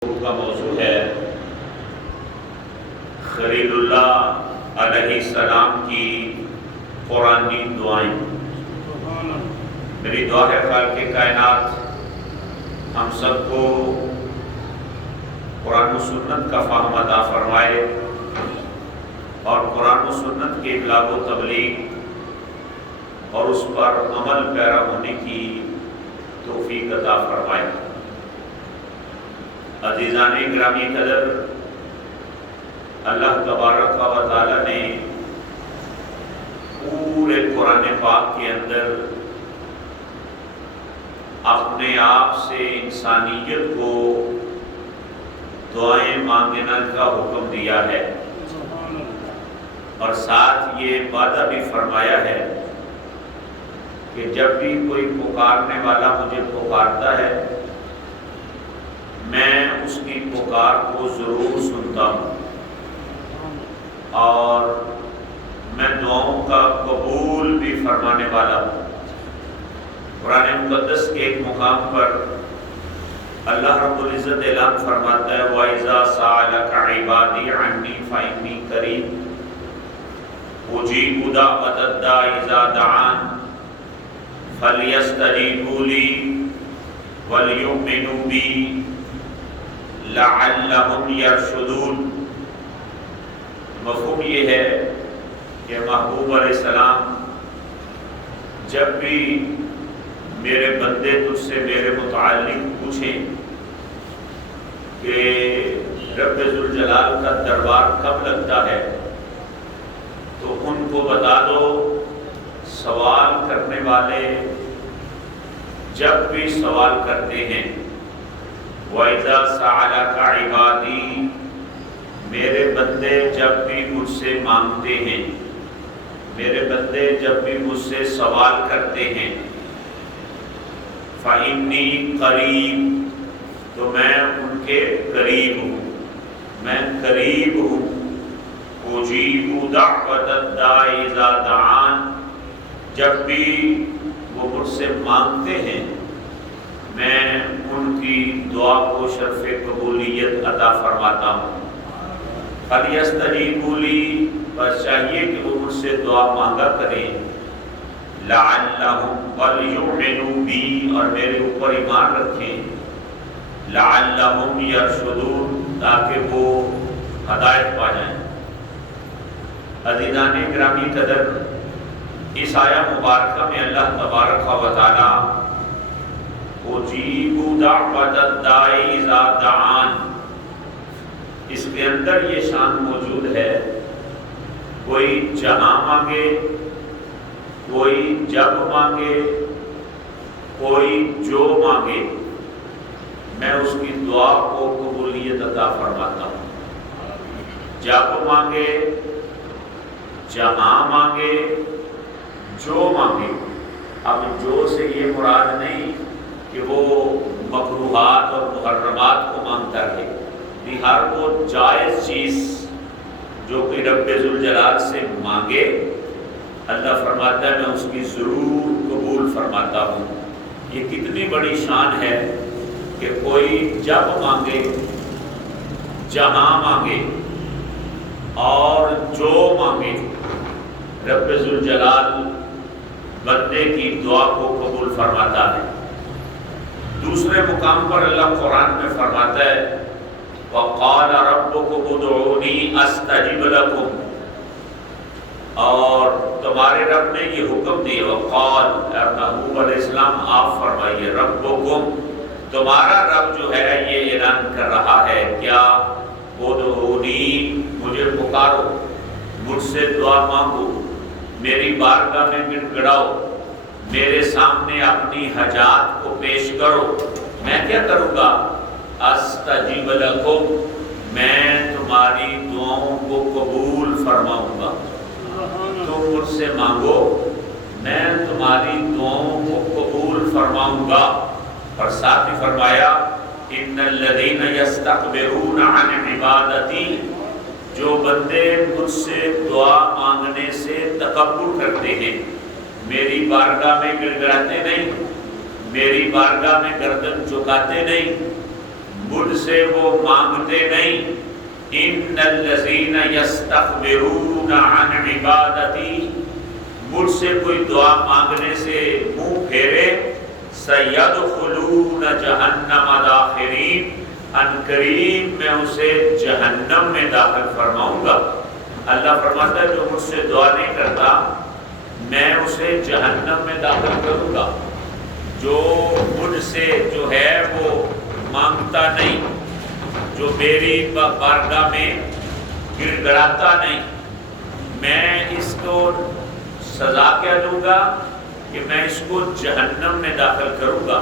کا موضوع ہے خلیل اللہ علیہ السلام کی قرآنی دعائیں۔ میری دعا ہے خالق کائنات ہم سب کو قرآن و سنت کا فہم عطا فرمائے اور قرآن و سنت کے ابلاغ و تبلیغ اور اس پر عمل پیرا ہونے کی توفیق عطا فرمائے۔ عزیزان گرامی قدر، اللہ تبارک و تعالی نے پورے قرآن پاک کے اندر اپنے آپ سے انسانیت کو دعائیں مانگنے کا حکم دیا ہے اور ساتھ یہ وعدہ بھی فرمایا ہے کہ جب بھی کوئی پکارنے والا مجھے پکارتا ہے میں اس کی پکار کو ضرور سنتا ہوں اور میں دعاؤں کا قبول بھی فرمانے والا ہوں۔ قرآن مقدس کے ایک مقام پر اللہ رب العزت اعلان فرماتا ہے وَإِذَا سَأَلَكَ عِبَادِي عَنِّي فَإِنِّي قَرِيبٌ أُجِيبُ دَعْوَةَ الدَّاعِ إِذَا دَعَانِ فَلْيَسْتَجِيبُوا لِي وَلْيُؤْمِنُوا بِي لَعَلَّهُمْ يَرْشُدُونَ۔ مفہوم یہ ہے کہ محبوب علیہ السلام جب بھی میرے بندے تجھ سے میرے متعلق پوچھیں کہ رب ذوالجلال کا دربار کب لگتا ہے تو ان کو بتا دو سوال کرنے والے جب بھی سوال کرتے ہیں وَإِذَا سَأَلَكَ عِبَادِي میرے بندے جب بھی مجھ سے مانگتے ہیں، میرے بندے جب بھی مجھ سے سوال کرتے ہیں فَإِنِّي قَرِيب تو میں ان کے قریب ہوں، میں قریب ہوں۔ أُجِيبُ دَعْوَةَ الدَّاعِ إِذَا دَعَانِ جب بھی وہ مجھ سے مانگتے ہیں میں ان کی دعا کو شرف قبولیت عطا فرماتا ہوں۔ فَلْيَسْتَجِيبُوا لِي بس چاہیے کہ وہ مجھ سے دعا مانگا کریں لَعَلَّهُمْ وَلْيُؤْمِنُوا بِي اور میرے اوپر ایمان رکھیں لَعَلَّهُمْ يَرْشُدُونَ تاکہ وہ ہدایت پا جائیں۔ عزیزان گرامی قدر، اس آیہ مبارکہ میں اللہ تبارک و تعالی اجیب دعوت الداعی اذا دعان اس کے اندر یہ شان موجود ہے کوئی جہاں مانگے، کوئی جب مانگے، کوئی جو مانگے میں اس کی دعا کو قبولیت عطا فرماتا ہوں۔ جب مانگے، جہاں مانگے، جو مانگے۔ اب جو سے یہ مراد نہیں کہ وہ مکروہات اور محرمات کو مانگتا ہے، ہر وہ جائز چیز جو کہ رب ذوالجلال سے مانگے اللہ فرماتا ہے میں اس کی ضرور قبول فرماتا ہوں۔ یہ کتنی بڑی شان ہے کہ کوئی جب مانگے، جہاں مانگے اور جو مانگے رب ذوالجلال بندے کی دعا کو قبول فرماتا ہے۔ دوسرے مقام پر اللہ قرآن میں فرماتا ہے وَقَالَ رَبُّكُمُ ادْعُونِي أَسْتَجِبْ لَكُمْ اور تمہارے رب نے یہ حکم دیا وقال محبوب علیہ السلام آپ فرمائیے ربکم تمہارا رب جو ہے یہ اعلان کر رہا ہے کیا ادعونی مجھے پکارو، مجھ سے دعا مانگو، میری بارگاہ میں گڑ گڑاؤ، میرے سامنے اپنی حاجات کو پیش کرو، میں کیا کروں گا استجیب لکم میں تمہاری دعاؤں کو قبول فرماؤں گا۔ تم مجھ سے مانگو میں تمہاری دعاؤں کو قبول فرماؤں گا۔ اور ساتھ ہی فرمایا ان الذین یستکبرون عن عبادتی جو بندے مجھ سے دعا مانگنے سے تکبر کرتے ہیں، میری بارگاہ میں گڑ گڑاتے نہیں، میری بارگاہ میں گردن جھکاتے نہیں، مجھ سے وہ مانگتے نہیں. ان الذین یستکبرون عن عبادتی، مجھ سے کوئی دعا مانگنے سے منہ پھیرے، سیدخلون جہنم داخرین، ان قریب میں اسے جہنم میں داخل فرماؤں گا. اللہ فرماتا ہے جو مجھ سے دعا نہیں کرتا میں اسے جہنم میں داخل کروں گا. جو مجھ سے جو ہے وہ مانگتا نہیں، جو میری بارگاہ میں گڑ گڑاتا نہیں، میں اس کو سزا کیا دوں گا کہ میں اس کو جہنم میں داخل کروں گا.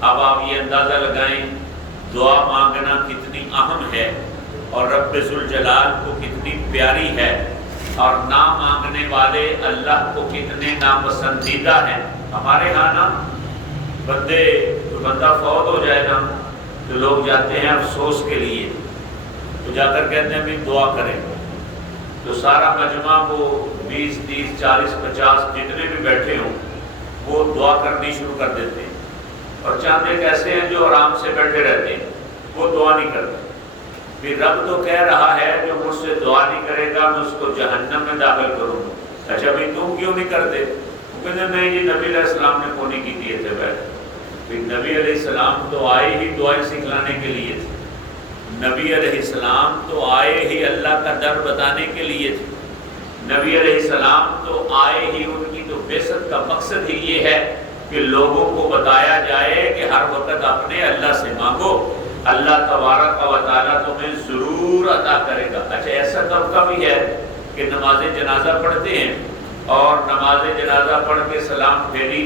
اب آپ یہ اندازہ لگائیں دعا مانگنا کتنی اہم ہے اور رب ذوالجلال کو کتنی پیاری ہے، اور نہ مانگنے والے اللہ کو کتنے ناپسندیدہ ہیں. ہمارے ہاں نا بندہ فوت ہو جائے نا تو لوگ جاتے ہیں افسوس کے لیے، تو جا کر کہتے ہیں بھی دعا کریں، تو سارا مجمع وہ 20 30 40 50 جتنے بھی بیٹھے ہوں وہ دعا کرنی شروع کر دیتے ہیں. اور چاند ایک ایسے ہیں جو آرام سے بیٹھے رہتے ہیں، وہ دعا نہیں کرتے. پھر رب تو کہہ رہا ہے جو مجھ سے دعا نہیں کرے گا میں اس کو جہنم میں داخل کروں گا. اچھا بھائی تم کیوں نہیں کرتے؟ وہ کہتے ہیں نہیں جی نبی علیہ السلام نے کو نہیں کی دیے تھے بیٹھ. پھر نبی علیہ السلام تو آئے ہی دعائیں سکھلانے کے لیے تھے. نبی علیہ السلام تو آئے ہی اللہ کا در بتانے کے لیے تھے. نبی علیہ السلام تو آئے ہی، ان کی تو بعثت کا مقصد ہی یہ ہے کہ لوگوں کو بتایا جائے کہ ہر وقت اپنے اللہ سے مانگو، اللہ تبارک و تعالیٰ تمہیں ضرور عطا کرے گا. اچھا ایسا طبقہ بھی ہے کہ نماز جنازہ پڑھتے ہیں اور نماز جنازہ پڑھ کے سلام پھیری،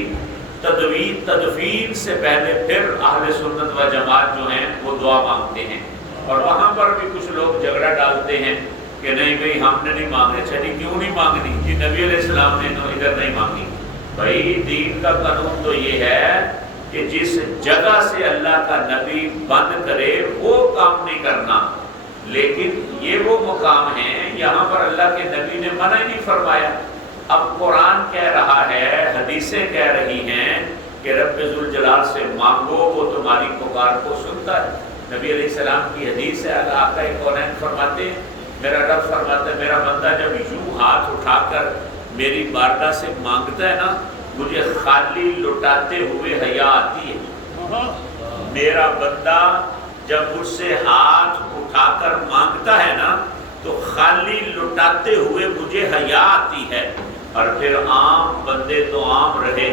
تدفین سے پہلے پھر اہل سنت و جماعت جو ہیں وہ دعا مانگتے ہیں. اور وہاں پر بھی کچھ لوگ جھگڑا ڈالتے ہیں کہ نہیں بھئی ہم نے نہیں مانگے. اچھا جی کیوں نہیں مانگنی؟ جی نبی علیہ السلام نے تو ادھر نہیں مانگی. بھائی دین کا قانون تو یہ ہے کہ جس جگہ سے اللہ کا نبی بند کرے وہ کام نہیں کرنا، لیکن یہ وہ مقام ہے یہاں پر اللہ کے نبی نے منع نہیں فرمایا. اب قرآن کہہ رہا ہے، حدیثیں کہہ رہی ہیں کہ رب ذوالجلال سے مانگو وہ تمہاری پکار کو سنتا ہے. نبی علیہ السلام کی حدیث ہے، آقا کونین فرماتے ہیں میرا رب فرماتا ہے میرا بندہ جب یوں ہاتھ اٹھا کر میری بارگاہ سے مانگتا ہے نا مجھے خالی لٹاتے ہوئے حیا آتی ہے. میرا بندہ جب مجھ سے ہاتھ اٹھا کر مانگتا ہے نا تو خالی لٹاتے ہوئے مجھے حیا آتی ہے. اور پھر عام بندے تو عام رہے،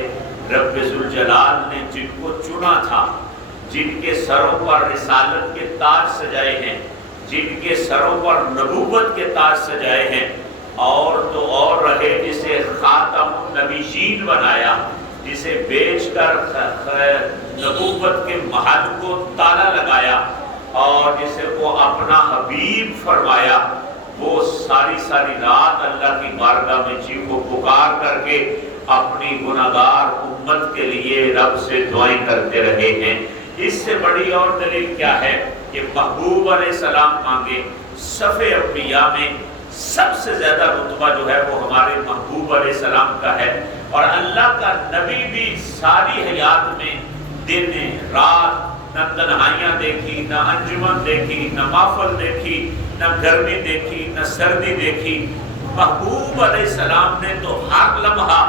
رب ذوالجلال نے جن کو چنا تھا، جن کے سروں پر رسالت کے تاج سجائے ہیں، جن کے سروں پر نبوت کے تاج سجائے ہیں، اور تو اور رہے جسے خاتم النبیین بنایا، جسے بیچ کر نبوت کے محل کو تالا لگایا اور جسے وہ اپنا حبیب فرمایا، وہ ساری ساری رات اللہ کی بارگاہ میں چیخ و پکار کر کے اپنی گناہگار امت کے لیے رب سے دعائیں کرتے رہے ہیں. اس سے بڑی اور دلیل کیا ہے کہ محبوب علیہ السلام مانگے. صف انبیاء میں سب سے زیادہ رتبہ جو ہے وہ ہمارے محبوب علیہ السلام کا ہے، اور اللہ کا نبی بھی ساری حیات میں دن رات نہ تنہائیاں دیکھی، نہ انجمن دیکھی، نہ محفل دیکھی، نہ گرمی دیکھی، نہ سردی دیکھی. محبوب علیہ السلام نے تو ہر لمحہ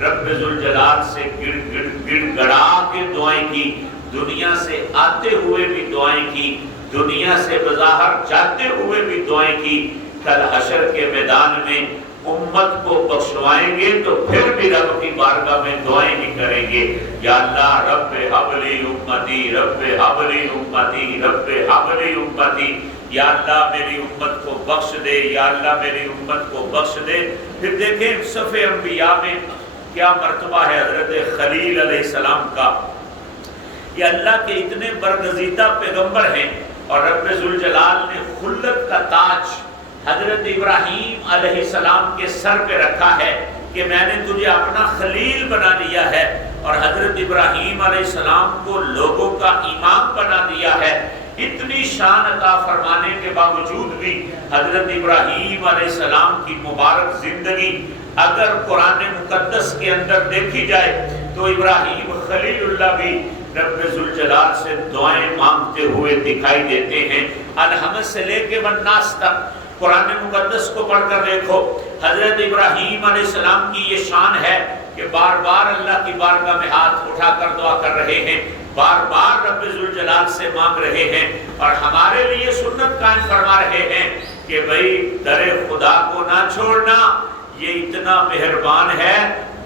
رب ذوالجلال سے گڑ گڑا کے دعائیں کی، دنیا سے آتے ہوئے بھی دعائیں کی، دنیا سے بظاہر جاتے ہوئے بھی دعائیں کی. کل حشر کے میدان میں امت کو بخشوائیں گے تو پھر بھی رب کی بارگاہ میں دعائیں ہی کریں گے. یا اللہ رب حبلی امتی، رب حبلی امتی، رب حبلی امتی. یا اللہ میری امت کو بخش دے، یا اللہ میری امت کو بخش دے. پھر دیکھیں صف انبیاء میں کیا مرتبہ ہے حضرت خلیل علیہ السلام کا. یہ اللہ کے اتنے برگزیدہ پیغمبر ہیں اور رب ذوالجلال نے خلت کا تاج حضرت ابراہیم علیہ السلام کے سر پہ رکھا ہے کہ میں نے تجھے اپنا خلیل بنا لیا ہے، اور حضرت ابراہیم علیہ السلام کو لوگوں کا امام بنا دیا ہے. اتنی شان عطا فرمانے کے باوجود بھی حضرت ابراہیم علیہ السلام کی مبارک زندگی اگر قرآن مقدس کے اندر دیکھی جائے تو ابراہیم خلیل اللہ بھی رب ذوالجلال سے دعائیں مانگتے ہوئے دکھائی دیتے ہیں۔ الحمد سے لے کے والناس تک قرآن مقدس کو پڑھ کر دیکھو، حضرت ابراہیم علیہ السلام کی یہ شان ہے کہ بار بار اللہ کی بارگاہ میں ہاتھ اٹھا کر دعا کر رہے ہیں، بار بار رب ذوالجلال سے مانگ رہے ہیں، اور ہمارے لیے سنت قائم فرما رہے ہیں کہ بھئی در خدا کو نہ چھوڑنا، یہ اتنا مہربان ہے،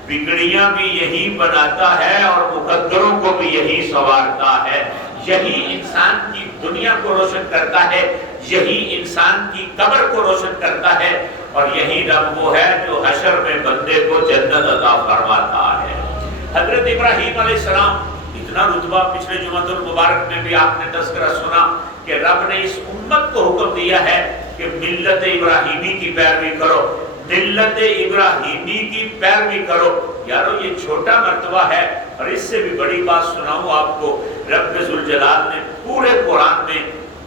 بگڑیاں بھی یہی بناتا ہے اور مقدروں کو بھی یہی سنوارتا ہے، یہی انسان کی دنیا کو روشن کرتا ہے، یہی انسان کی قبر کو روشن کرتا ہے، اور یہی رب وہ ہے جو حشر میں بندے کو جنت عطا فرماتا ہے۔ حضرت ابراہیم علیہ السلام اتنا رتبہ، پچھلے جمعۃ المبارک میں بھی آپ نے تذکرہ سنا کہ رب نے اس امت کو حکم دیا ہے کہ ملت ابراہیمی کی پیروی کرو، ملت ابراہیمی کی پیروی کرو۔ یارو یہ چھوٹا مرتبہ ہے، اور اس سے بھی بڑی بات سناؤں آپ کو، رب ذوالجلال نے پورے قرآن میں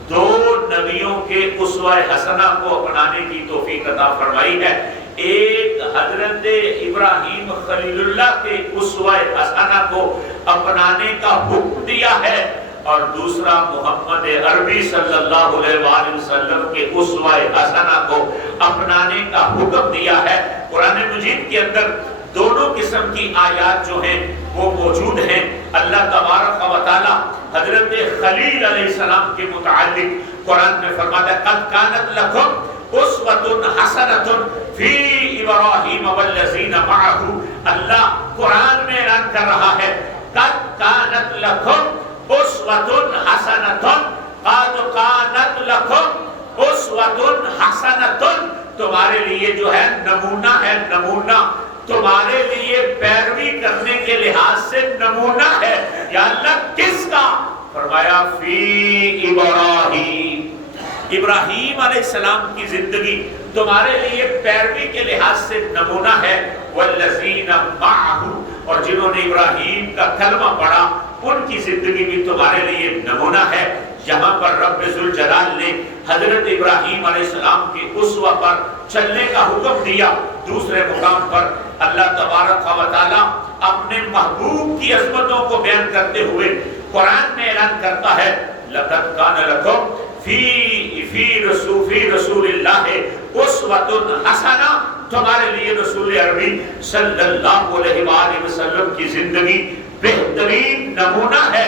2 نبیوں کے اسوہ حسنہ کو اپنانے کی توفیق عطا فرمائی ہے۔ ایک حضرت ابراہیم خلیل اللہ کے اسوہ حسنہ کو اپنانے کا حکم دیا ہے، اور دوسرا محمد عربی صلی اللہ علیہ وآلہ وسلم کے اسوہ حسنہ کو اپنانے کا حکم دیا ہے۔ قرآن مجید کے اندر دونوں قسم کی آیات جو ہیں وہ موجود ہیں۔ اللہ تبارک و تعالی حضرت خلیل علیہ السلام کے متعلق قرآن میں فرماتا ہے قد کانت لکم اسوۃ حسنۃ فی ابراہیم والذین معہ۔ اللہ قرآن میں اعلان کر رہا ہے قد کانت لکم اسوۃ حسنۃ، قد کانت لکم اسوۃ حسنۃ، تمہارے لیے جو ہے نمونہ ہے، نمونہ تمہارے لیے پیروی کرنے کے لحاظ سے نمونہ ہے۔ یا اللہ کس کا؟ فرمایا فی ابراہیم، ابراہیم علیہ السلام کی زندگی تمہارے لیے پیروی کے لحاظ سے نمونہ ہے، والذین معہ، اور جنہوں نے ابراہیم کا کلمہ پڑھا ان کی زندگی بھی تمہارے لیے نمونہ ہے۔ یہاں پر رب ذوالجلال نے حضرت ابراہیم علیہ السلام کے اسوہ پر چلنے کا حکم دیا۔ دوسرے مقام پر اللہ تبارک و تعالی اپنے محبوب کی عظمتوں کو بیان کرتے ہوئے قرآن میں اعلان کرتا ہے لقد کان لکم فی رسول اللہ اسوۃ حسنہ، تمہارے لیے رسول عربی صلی اللہ علیہ وآلہ وسلم کی زندگی بہترین نمونہ ہے۔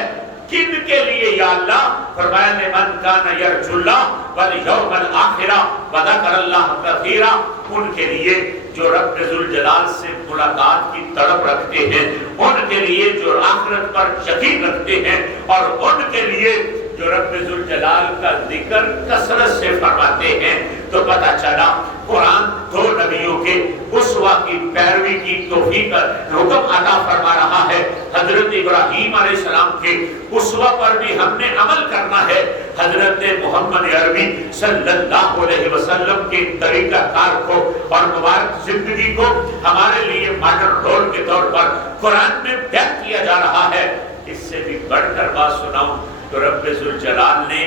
کن کے لیے یا اللہ؟ فرمایا لمن کان یرجو اللہ والیوم الآخر وذکر اللہ کثیرا، ان کے لیے جو رب ذوالجلال سے ملاقات کی طلب رکھتے ہیں، ان کے لیے جو آخرت پر یقین رکھتے ہیں، اور ان کے لیے جو رب ذوالجلال کا ذکر کثرت سے فرماتے ہیں۔ تو پتہ چلا قرآن 2 نبیوں کے اسوہ کی پیروی کی توفیق حکم عطا فرما رہا ہے۔ حضرت ابراہیم علیہ السلام کے اسوہ پر بھی ہم نے عمل کرنا ہے۔ حضرت محمد عربی صلی اللہ علیہ وسلم کے طریقہ کار کو اور مبارک زندگی کو ہمارے لیے ماڈل رول کے طور پر قرآن میں بیان کیا جا رہا ہے۔ اس سے بھی بڑھ کر بات سناؤں تو رب ذوالجلال نے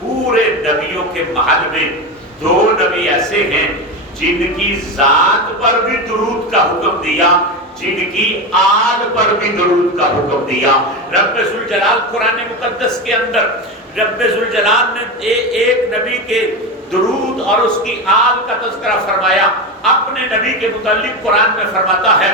پورے نبیوں کے محل میں 2 نبی ایسے ہیں جن کی ذات پر بھی درود کا حکم دیا، جن کی آل پر بھی درود کا حکم دیا۔ رب ذوالجلال قرآن مقدس کے اندر رب ذوالجلال نے ایک نبی کے درود اور اس کی آل کا تذکرہ فرمایا۔ اپنے نبی کے متعلق قرآن میں فرماتا ہے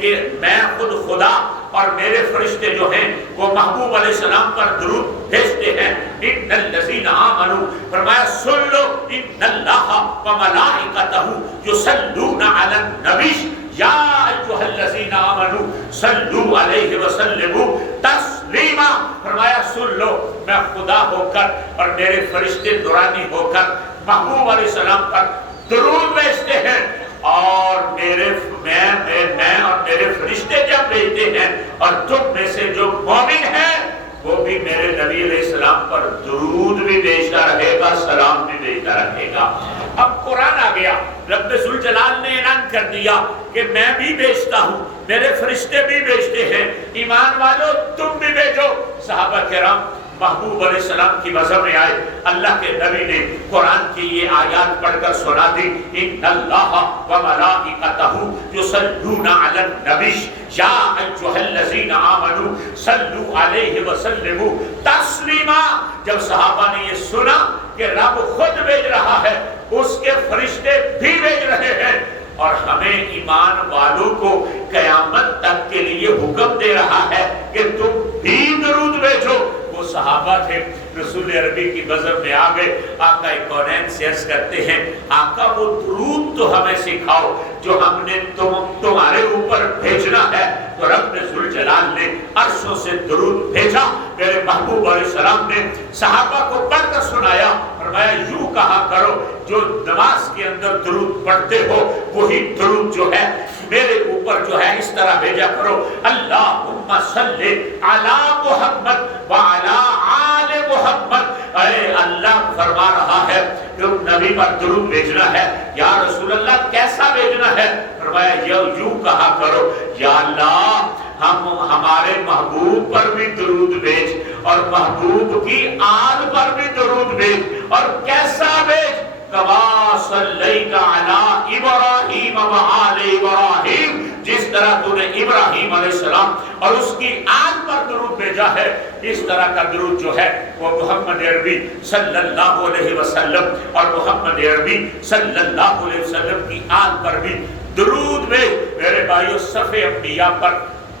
کہ میں خود خدا اور میرے فرشتے جو ہیں وہ محبوب علیہ السلام پر درود بھیجتے ہیں۔ ان الذین آمنوا، فرمایا سن لو ان اللہ وملائکتہ یصلون علی النبی یا ایھا الذین آمنوا صلوا علیہ وسلموا تسلیما، فرمایا سن لو میں خدا ہو کر اور میرے فرشتے نورانی ہو کر محبوب علیہ السلام پر درود بھیجتے ہیں، اور میں اور میرے فرشتے جب بھیجتے ہیں، اور تم میں سے جو مومن ہے وہ بھی میرے نبی علیہ السلام پر درود بھی بھیجتا رہے گا، سلام بھی بھیجتا رہے گا۔ اب قرآن آ گیا، رب ذوالجلال نے اعلان کر دیا کہ میں بھی بھیجتا ہوں، میرے فرشتے بھی بھیجتے ہیں، ایمان والو تم بھی بھیجو۔ صحابہ کرام محبوب علیہ السلام کی وضع میں آئے، اللہ کے نبی نے قرآن کی یہ آیات پڑھ کر سنا دی، ان اللہ و ملائکتہ یصلون علی النبی یا ایھا الذین آمنوا صلوا علیہ وسلموا تسلیما۔ جب صحابہ نے یہ سنا کہ رب خود بھیج رہا ہے، اس کے فرشتے بھی بھیج رہے ہیں اور ہمیں ایمان والوں کو قیامت تک کے لیے حکم دے رہا ہے کہ تم بھی درود بھیجو، وہ صحابہ تھے رسول عربی کی بزم میں آ گئے، آقا کونین سے عرض کرتے ہیں آقا وہ درود تو ہمیں سکھاؤ جو ہم نے تمہارے اوپر بھیجنا ہے۔ تو رب ذوالجلال نے عرشوں سے درود بھیجا، میرے محبوب علیہ السلام نے صحابہ کو پڑھ کر سنایا، فرمایا یوں کہا کرو جو نماز کے اندر درود پڑھتے ہو وہی درود جو ہے میرے اوپر جو ہے اس طرح بھیجا کرو، اللہم صلی علی محمد وعلی آل محمد۔ اے اللہ فرما رہا ہے کہ نبی پر درود بھیجنا ہے، یا رسول اللہ کیسا بھیجنا ہے؟ فرمایا یوں کہا کرو یا اللہ ہمارے محبوب پر بھی درود بھیج اور محبوب کی آل پر بھی درود بھیج، اور کیسا بھیج؟ کما صلیت علی ابراہیم وآل ابراہیم، جس طرح تو نے ابراہیم علیہ السلام اور اس کی آل پر درود بھیجا ہے، اس طرح کا درود جو ہے وہ محمد عربی صلی اللہ علیہ وسلم اور محمد عربی صلی اللہ علیہ وسلم کی آل پر بھی درود بھیج۔ میرے بھائیو صف انبیاء پر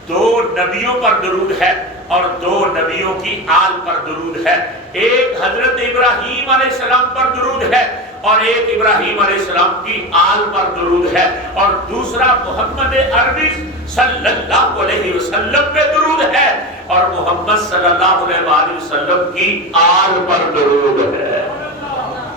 2 نبیوں پر درود ہے اور 2 نبیوں کی آل پر درود ہے، ایک حضرت ابراہیم علیہ السلام پر درود ہے اور ایک ابراہیم علیہ السلام کی آل پر درود ہے، اور دوسرا محمد عربی صلی اللہ علیہ وسلم پہ درود ہے اور محمد صلی اللہ علیہ وسلم کی آل پر درود ہے۔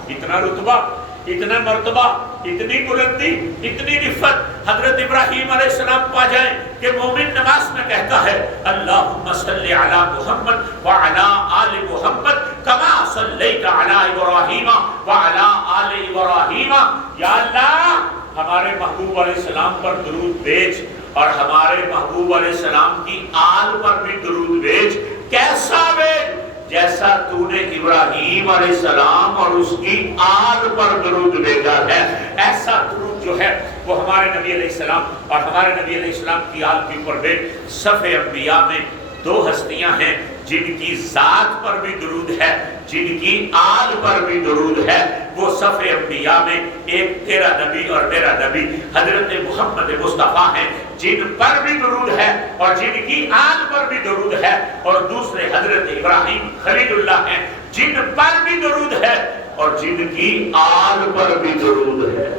اتنا رتبہ، اتنا مرتبہ، اتنی بلندی، اتنی رفت حضرت ابراہیم علیہ السلام پا جائیں کہ مومن نماز میں کہتا ہے اللہم صلی علی محمد وعلی آل محمد کما صلیت علی ابراہیم وعلی آل ابراہیم۔ یا اللہ ہمارے محبوب علیہ السلام پر درود بھیج اور ہمارے محبوب علیہ السلام کی آل پر بھی درود بھیج، کیسا بھیج؟ جیسا تو نے ابراہیم علیہ السلام اور اس کی آل پر درود بھیجا ہے، ایسا درود جو ہے وہ ہمارے نبی علیہ السلام اور ہمارے نبی علیہ السلام کی آل کے اوپر بھیج۔ صف انبیاء میں 2 ہستیاں ہیں جن کی ذات پر بھی درود ہے، جن کی آل پر بھی درود ہے، وہ صف انبیاء میں ایک تیرا نبی اور میرا نبی حضرت محمد مصطفیٰ ہیں جن پر بھی درود ہے اور جن کی آل پر بھی درود ہے، اور دوسرے حضرت ابراہیم خلیل اللہ ہیں جن پر بھی درود ہے اور جن کی آل پر بھی درود ہے۔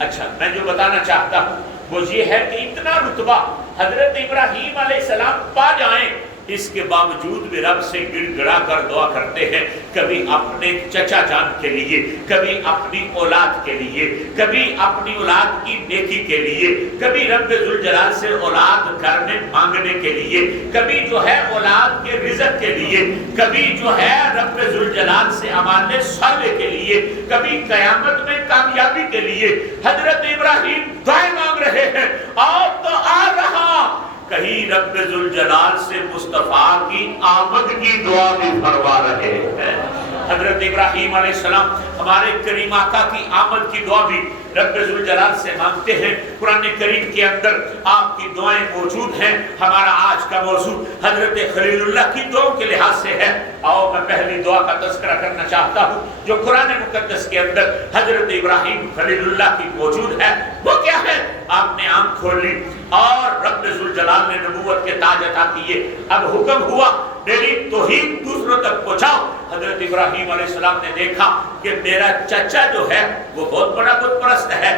اچھا، میں جو بتانا چاہتا ہوں وہ یہ ہے کہ اتنا رتبہ حضرت ابراہیم علیہ السلام پا جائیں، اس کے باوجود بھی رب سے گڑ گڑا کر دعا کرتے ہیں، کبھی اپنے چچا جان کے لیے، کبھی اپنی اولاد کے لیے، کبھی اپنی اولاد کی نیکی کے لیے، کبھی رب ذوالجلال سے اولاد کرنے مانگنے کے لیے، کبھی جو ہے اولاد کے رزق کے لیے، کبھی جو ہے رب ذوالجلال سے امان صالح کے لیے، کبھی قیامت میں کامیابی کے لیے حضرت ابراہیم دعائیں مانگ رہے ہیں، اور تو آ رہا کہیں رب ذوالجلال سے مصطفیٰ کی آمد کی دعا بھی فرما رہے ہیں۔ حضرت ابراہیم علیہ السلام ہمارے کریم آقا کی آمد کی دعا بھی رب ذوالجلال سے مانگتے ہیں۔ قرآن کریم کے اندر آپ کی دعائیں موجود ہیں۔ ہمارا آج کا موضوع حضرت خلیل اللہ کی دعاؤں کے لحاظ سے ہے۔ آؤ میں پہلی دعا کا تذکرہ کرنا چاہتا ہوں جو قرآن مقدس کے اندر حضرت ابراہیم خلیل اللہ کی موجود ہے۔ وہ کیا ہے؟ آپ نے آنکھ کھول لی اور رب ذوالجلال نے نبوت کے تاج عطا کیے۔ اب حکم ہوا میری توحید دوسروں تک پہنچاؤ۔ حضرت ابراہیم علیہ السلام نے دیکھا کہ میرا چچا جو ہے وہ بہت بڑا بت پرست ہے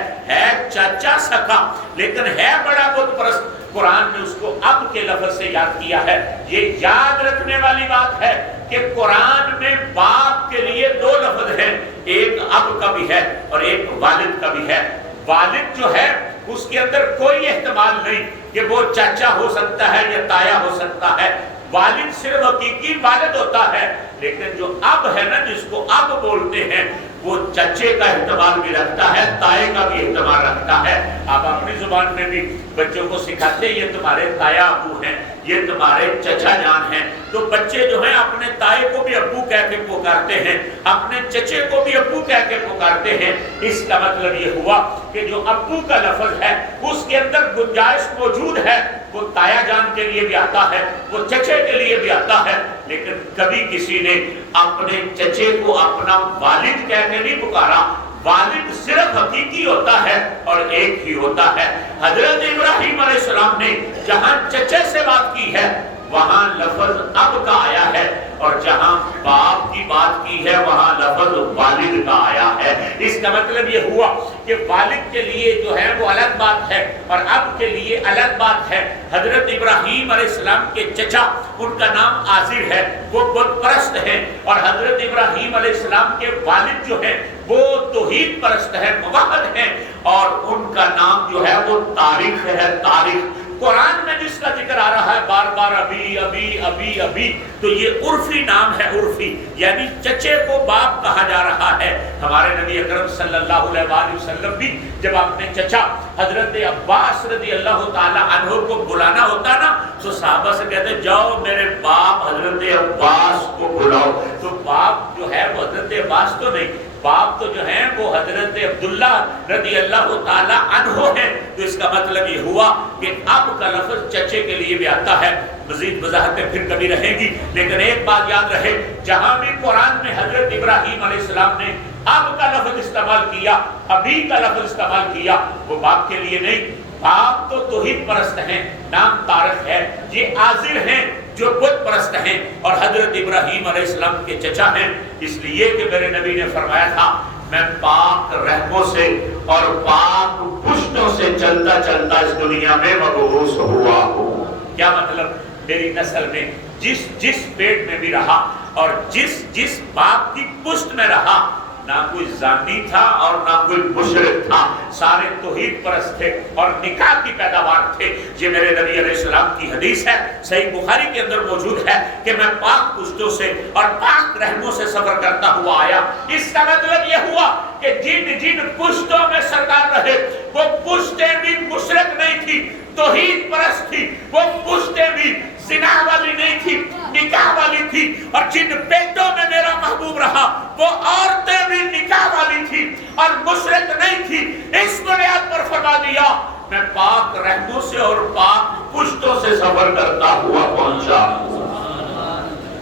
چچا سکا لیکن ہے بڑا بت پرست۔ قرآن نے اس کو اب کے لفظ سے یاد کیا ہے۔ یہ یاد رکھنے والی بات ہے کہ قرآن میں باپ کے لیے 2 لفظ ہیں، ایک اب کا بھی ہے اور ایک والد کا بھی ہے۔ والد جو ہے اس کے اندر کوئی احتمال نہیں کہ وہ چچا ہو سکتا ہے یا تایا ہو سکتا ہے، والد صرف حقیقی والد ہوتا ہے۔ لیکن جو اب ہے نا، جس کو اب بولتے ہیں، وہ چچے کا احتمال بھی رکھتا ہے، تائے کا بھی احتمال رکھتا ہے۔ آپ اپنی زبان میں بھی بچوں کو سکھاتے ہیں یہ تمہارے تایا ابو ہیں، یہ تمہارے چچا جان ہیں، تو بچے جو ہیں اپنے تائے کو بھی ابو کہہ کے پکارتے ہیں، اپنے چچے کو بھی ابو کہہ کے پکارتے ہیں۔ اس کا مطلب یہ ہوا کہ جو ابو کا لفظ ہے اس کے اندر گنجائش موجود ہے، وہ تایا جان کے لیے بھی آتا ہے، وہ چچے کے لیے بھی آتا ہے، لیکن کبھی کسی نے اپنے چچے کو اپنا والد کہہ کے نہیں پکارا۔ والد صرف حقیقی ہوتا ہے اور ایک ہی ہوتا ہے۔ حضرت ابراہیم علیہ السلام نے جہاں چچے سے بات کی ہے وہاں لفظ اب کا آیا ہے، اور جہاں باپ کی بات کی ہے وہاں لفظ والد کا آیا ہے۔ اس کا مطلب یہ ہوا کہ والد کے لیے جو ہے وہ الگ بات ہے اور اب کے لیے الگ بات ہے۔ حضرت ابراہیم علیہ السلام کے چچا، ان کا نام آزر ہے، وہ بت پرست ہیں، اور حضرت ابراہیم علیہ السلام کے والد جو ہیں وہ توحید پرست ہیں، موحد ہیں، اور ان کا نام جو ہے وہ تاریخ ہے، تاریخ۔ قرآن میں جس کا ذکر آ رہا ہے بار بار ابھی ابھی ابھی ابھی، تو یہ عرفی نام ہے، عرفی، یعنی چچے کو باپ کہا جا رہا ہے۔ ہمارے نبی اکرم صلی اللہ علیہ وآلہ وسلم بھی جب اپنے چچا حضرت عباس رضی اللہ تعالی عنہ کو بلانا ہوتا نا تو صحابہ سے کہتے جاؤ میرے باپ حضرت عباس کو بلاؤ، تو باپ جو ہے وہ حضرت عباس تو نہیں، باپ تو جو ہیں وہ حضرت عبداللہ رضی اللہ تعالی عنہ ہیں۔ تو اس کا مطلب یہ ہوا کہ اب کا لفظ چچے کے لیے بھی آتا ہے۔ مزید وضاحتیں پھر کبھی رہیں گی، لیکن ایک بات یاد رہے، جہاں بھی قرآن میں حضرت ابراہیم علیہ السلام نے اب کا لفظ استعمال کیا، ابھی کا لفظ استعمال کیا، وہ باپ کے لیے نہیں۔ باپ تو توحید پرست ہیں، نام طارق ہے، یہ آزر ہیں جو بت پرست ہیں، اور حضرت ابراہیم علیہ السلام کے چچا ہیں، اس لیے کہ میرے نبی نے فرمایا تھا میں پاک رحموں سے اور پاک پشتوں سے چلتا چلتا اس دنیا میں مبعوث ہوا ہوں۔ کیا مطلب؟ میری نسل میں جس پیٹ میں بھی رہا اور جس باپ کی پشت میں رہا، نہ کوئی زانی تھا اور نہ کوئی مشرک تھا، سارے توحید پرست تھے اور نکاح کی پیداوار تھے۔ یہ میرے نبی علیہ السلام کی حدیث ہے، صحیح بخاری کے اندر موجود ہے کہ میں پاک پشتوں سے اور پاک رحموں سے سفر کرتا ہوا آیا۔ اس کا مطلب یہ ہوا کہ جن پشتوں میں سرکار رہے وہ پشتیں بھی مشرک نہیں تھی، توحید پرست تھی، وہ پشتیں بھی زنا والی نہیں تھی، نکاح والی تھی، اور جن پیٹوں میں میرا محبوب رہا وہ عورتیں بھی نکاح والی تھی اور مشرک نہیں تھی۔ اس بنیاد پر فرما دیا میں پاک رحموں سے اور پاک پشتوں سے سفر کرتا ہوا پہنچا۔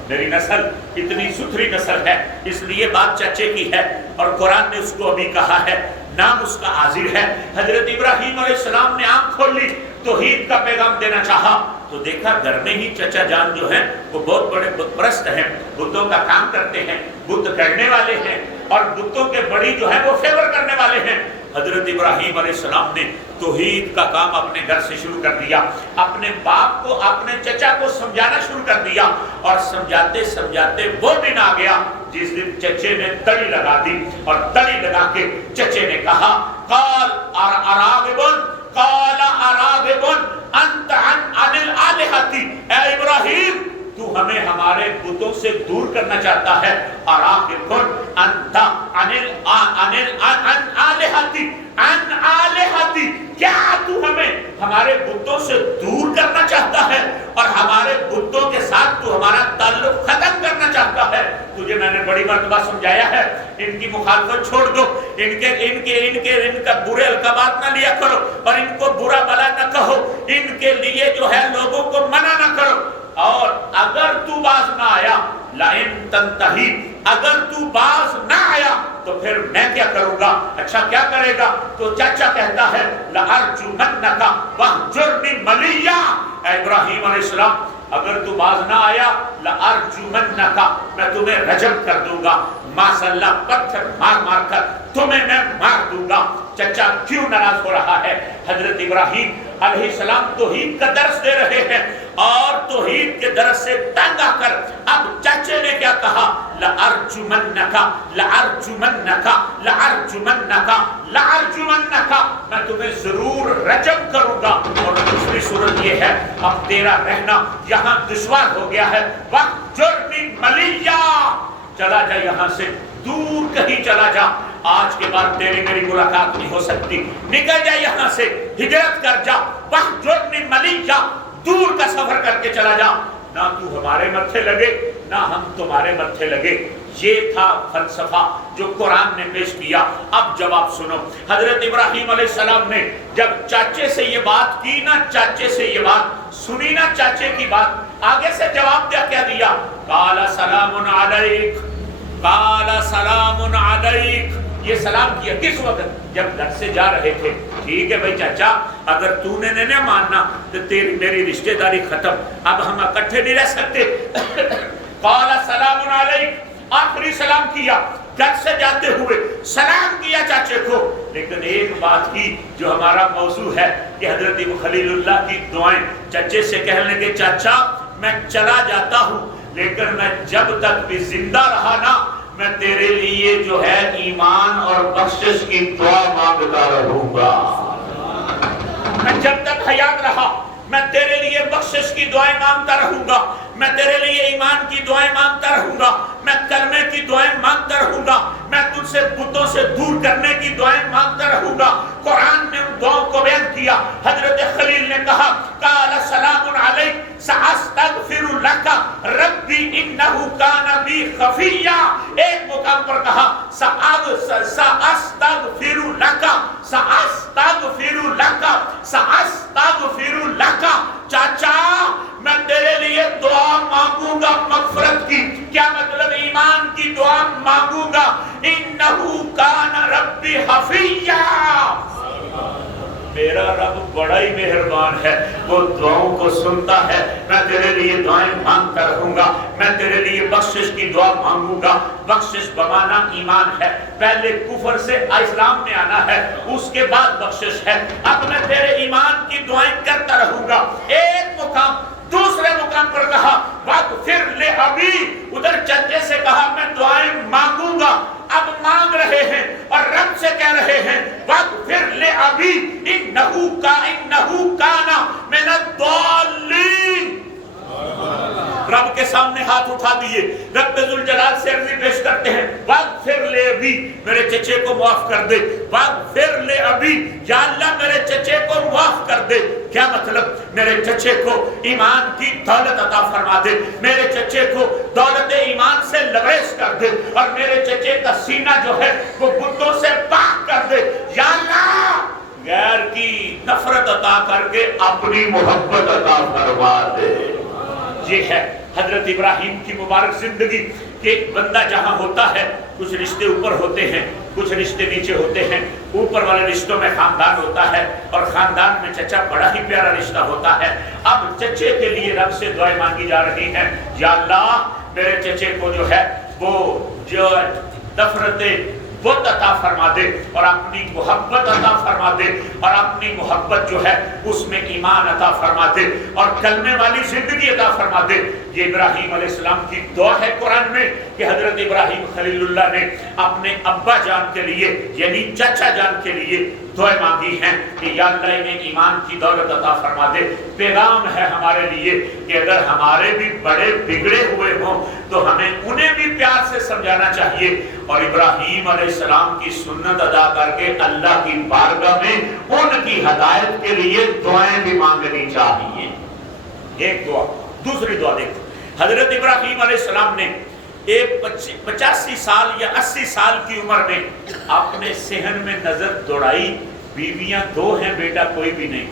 میری نسل اتنی ستھری نسل ہے، اس لیے بات چچے کی ہے، اور قرآن نے اس کو ابھی کہا ہے، نام اس کا آزر ہے۔ حضرت ابراہیم علیہ السلام نے آنکھ کھول لی، توحید کا پیغام دینا چاہا، تو دیکھا گھر میں ہی چچا جان جو ہیں وہ بہت بڑے بت پرست ہیں، بتوں کا کام کرتے ہیں، بت گڑنے والے ہیں، اور بتوں کے بڑی جو ہیں وہ فیور کرنے والے ہیں۔ حضرت ابراہیم علیہ السلام نے توحید کا کام اپنے گھر سے شروع کر دیا، اپنے باپ کو، اپنے چچا کو سمجھانا شروع کر دیا، اور سمجھاتے سمجھاتے وہ دن آ گیا جس دن چچے نے تڑی لگا دی، اور تڑی لگا کے چچے نے کہا قال اراغب انت عن الالہۃ، اے ابراہیم تو ہمیں ہمارے بتوں سے دور کرنا چاہتا ہے، اراغب انت عن الالہۃ، کیا تو ہمیں ہمارے بتوں سے دور کرنا چاہتا ہے اور ہمارے بتوں کے ساتھ تو ہمارا تعلق ختم کرنا چاہتا ہے؟ تجھے میں نے بڑی مرتبہ سمجھایا ہے، ان کی مخالفت چھوڑ دو، ان کا برے القابات نہ لیا کرو اور ان کو برا بلا نہ کہو، ان کے لیے جو ہے لوگوں کو منع نہ کرو، اور اگر تو باز نہ آیا لئن تنتہی، اگر تو باز نہ آیا تو پھر میں کیا کروں گا؟ اچھا کیا کرے گا؟ تو چچا کہتا ہے لأرجمنک واہجرنی ملیا، اے ابراہیم علیہ السلام اگر تو باز نہ آیا لأرجمنک، میں تمہیں رجم کر دوں گا، ماشاءاللہ پتھر مار مار کر تمہیں میں مار دوں گا۔ چچا کیوں ناراض ہو رہا ہے؟ حضرت ابراہیم علیہ السلام توحید کا درس دے رہے ہیں، اور توحید کے درس سے تنگ آ کر اب چچے نے کیا کہا؟ لأرجمنک لأرجمنک لأرجمنک لأرجمنک، میں تمہیں ضرور رجم کروں گا۔ اور دوسری صورت یہ ہے اب تیرا رہنا یہاں دشوار ہو گیا ہے، وَاہْجُرْنِی مَلِيًّا، چلا جا یہاں سے، دور کہیں چلا جا، آج کے بعد تیری میری ملاقات نہیں ہو سکتی، نکل جا یہاں سے، ہجرت کر جا، وَاحْجُرْنِي مَلِيًّا، دور کا سفر کر کے چلا جا، نہ تو ہمارے متھے لگے نہ ہم تمہارے متھے لگے۔ یہ تھا فلسفہ جو قرآن نے پیش کیا۔ اب جواب سنو، حضرت ابراہیم علیہ السلام نے جب چاچے سے یہ بات کی نا، چاچے سے یہ بات سنی نا، چاچے کی بات، آگے سے جواب کیا دیا؟ قال سلام علیک، قال سلام علیک، یہ سلام کیا کس وقت؟ جب گھر سے جا رہے تھے۔ ٹھیک ہے بھائی چاچا، اگر تو نے نہیں ماننا تو تیری میری رشتہ داری ختم، اب ہم اکٹھے نہیں رہ سکتے۔ قال سلام علیک، آخری سلام کیا، گھر سے جاتے ہوئے سلام کیا چاچے کو، لیکن ایک بات کی جو ہمارا موضوع ہے کہ حضرت خلیل اللہ کی دعائیں، چچے سے کہنے کے چاچا میں چلا جاتا ہوں لیکن میں جب تک بھی زندہ رہا نا، میں تیرے لیے جو ہے ایمان اور بخشش کی دعا مانگتا رہوں گا، میں جب تک حیات رہا میں تیرے لیے بخشش کی دعائیں مانگتا رہوں گا، میں تیرے لیے ایمان کی دعائیں مانگتا رہوں گا، میں کلمے کی دعائیں مانگتا رہوں گا، میں تجھ سے بتوں سے دور کرنے کی دعائیں مانگتا رہوں گا۔ قرآن نے ان دعاؤں کو بیان کیا۔ حضرت خلیل نے کہا قال سلام علیک سأستغفر لک ربی انہ کان بی خفیا، ایک مقام پر کہا سأستغفر لک، سأستغفر لک، سأستغفر لک، چاچا میں تیرے لیے دعا مانگوں گا مغفرت کی، کیا مطلب؟ ایمان کی دعا مانگوں گا، انہو کان ربی حفیہ، میرا رب بڑا ہی مہربان ہے، وہ دعاؤں کو سنتا ہے، میں تیرے لیے دعائیں مانگتا رہوں گا، میں تیرے لیے بخشش کی دعا مانگوں گا۔ بخشش بمانا ایمان ہے، پہلے کفر سے اسلام میں آنا ہے، اس کے بعد بخشش ہے، اب میں تیرے ایمان کی دعائیں کرتا رہوں گا۔ ایک مقام، دوسرے مقام پر کہا وَاغْفِرْ لِأَبِي، ادھر چچے سے کہا میں دعائیں مانگوں گا، اب مانگ رہے ہیں اور رب سے کہہ رہے ہیں وَاغْفِرْ لِأَبِي إِنَّهُ كَانَ مِنَ الضَّالِّينَ۔ رب کے سامنے ہاتھ اٹھا دیے، رب ذوالجلال سے عرضی پیش کرتے ہیں وَاغْفِرْ لِأَبِي، میرے چچے کو معاف کر دے، وَاغْفِرْ لِأَبِي، یا اللہ میرے چچے کو معاف کر دے۔ کیا مطلب؟ میرے چچے کو ایمان کی دولت عطا فرما دے، میرے چچے کو دولت ایمان سے لبریز کر دے، اور میرے چچے کا سینہ جو ہے وہ بتوں سے پاک کر دے۔ یا اللہ غیر کی نفرت عطا کر کے اپنی محبت عطا فرما دے۔ یہ ہے حضرت ابراہیم کی مبارک زندگی کہ ایک بندہ جہاں ہوتا ہے کچھ رشتے اوپر ہوتے ہیں، کچھ رشتے نیچے ہوتے ہیں، اوپر والے رشتوں میں خاندان ہوتا ہے اور خاندان میں چچا بڑا ہی پیارا رشتہ ہوتا ہے۔ اب چچے کے لیے رب سے دعائیں مانگی جا رہی ہیں، یا اللہ میرے چچے کو جو ہے وہ جو نفرت بت عطا فرما دے اور اپنی محبت عطا فرما دے، اور اپنی محبت جو ہے اس میں ایمان عطا فرما دے اور کلمے والی زندگی عطا فرما دے۔ یہ ابراہیم علیہ السلام کی دعا ہے قرآن میں کہ حضرت ابراہیم خلیل اللہ نے اپنے ابا جان کے لیے یعنی چچا جان کے لیے دعائیں مانگی ہیں کہ یا اللہ انہیں ایمان کی دولت عطا فرما دے۔ پیغام ہے ہمارے لیے کہ اگر ہمارے بھی بڑے بگڑے ہوئے ہوں تو ہمیں انہیں بھی پیار سے سمجھانا چاہیے، اور ابراہیم علیہ السلام کی سنت ادا کر کے اللہ کی بارگاہ میں ان کی ہدایت کے لیے دعائیں بھی مانگنی چاہیے۔ ایک دعا، دوسری دعا دیکھو، حضرت ابراہیم علیہ السلام نے ایک 85 سال یا 80 سال کی عمر میں اپنے صحن میں نظر دوڑائی، بیویاں 2 ہیں، بیٹا کوئی بھی نہیں،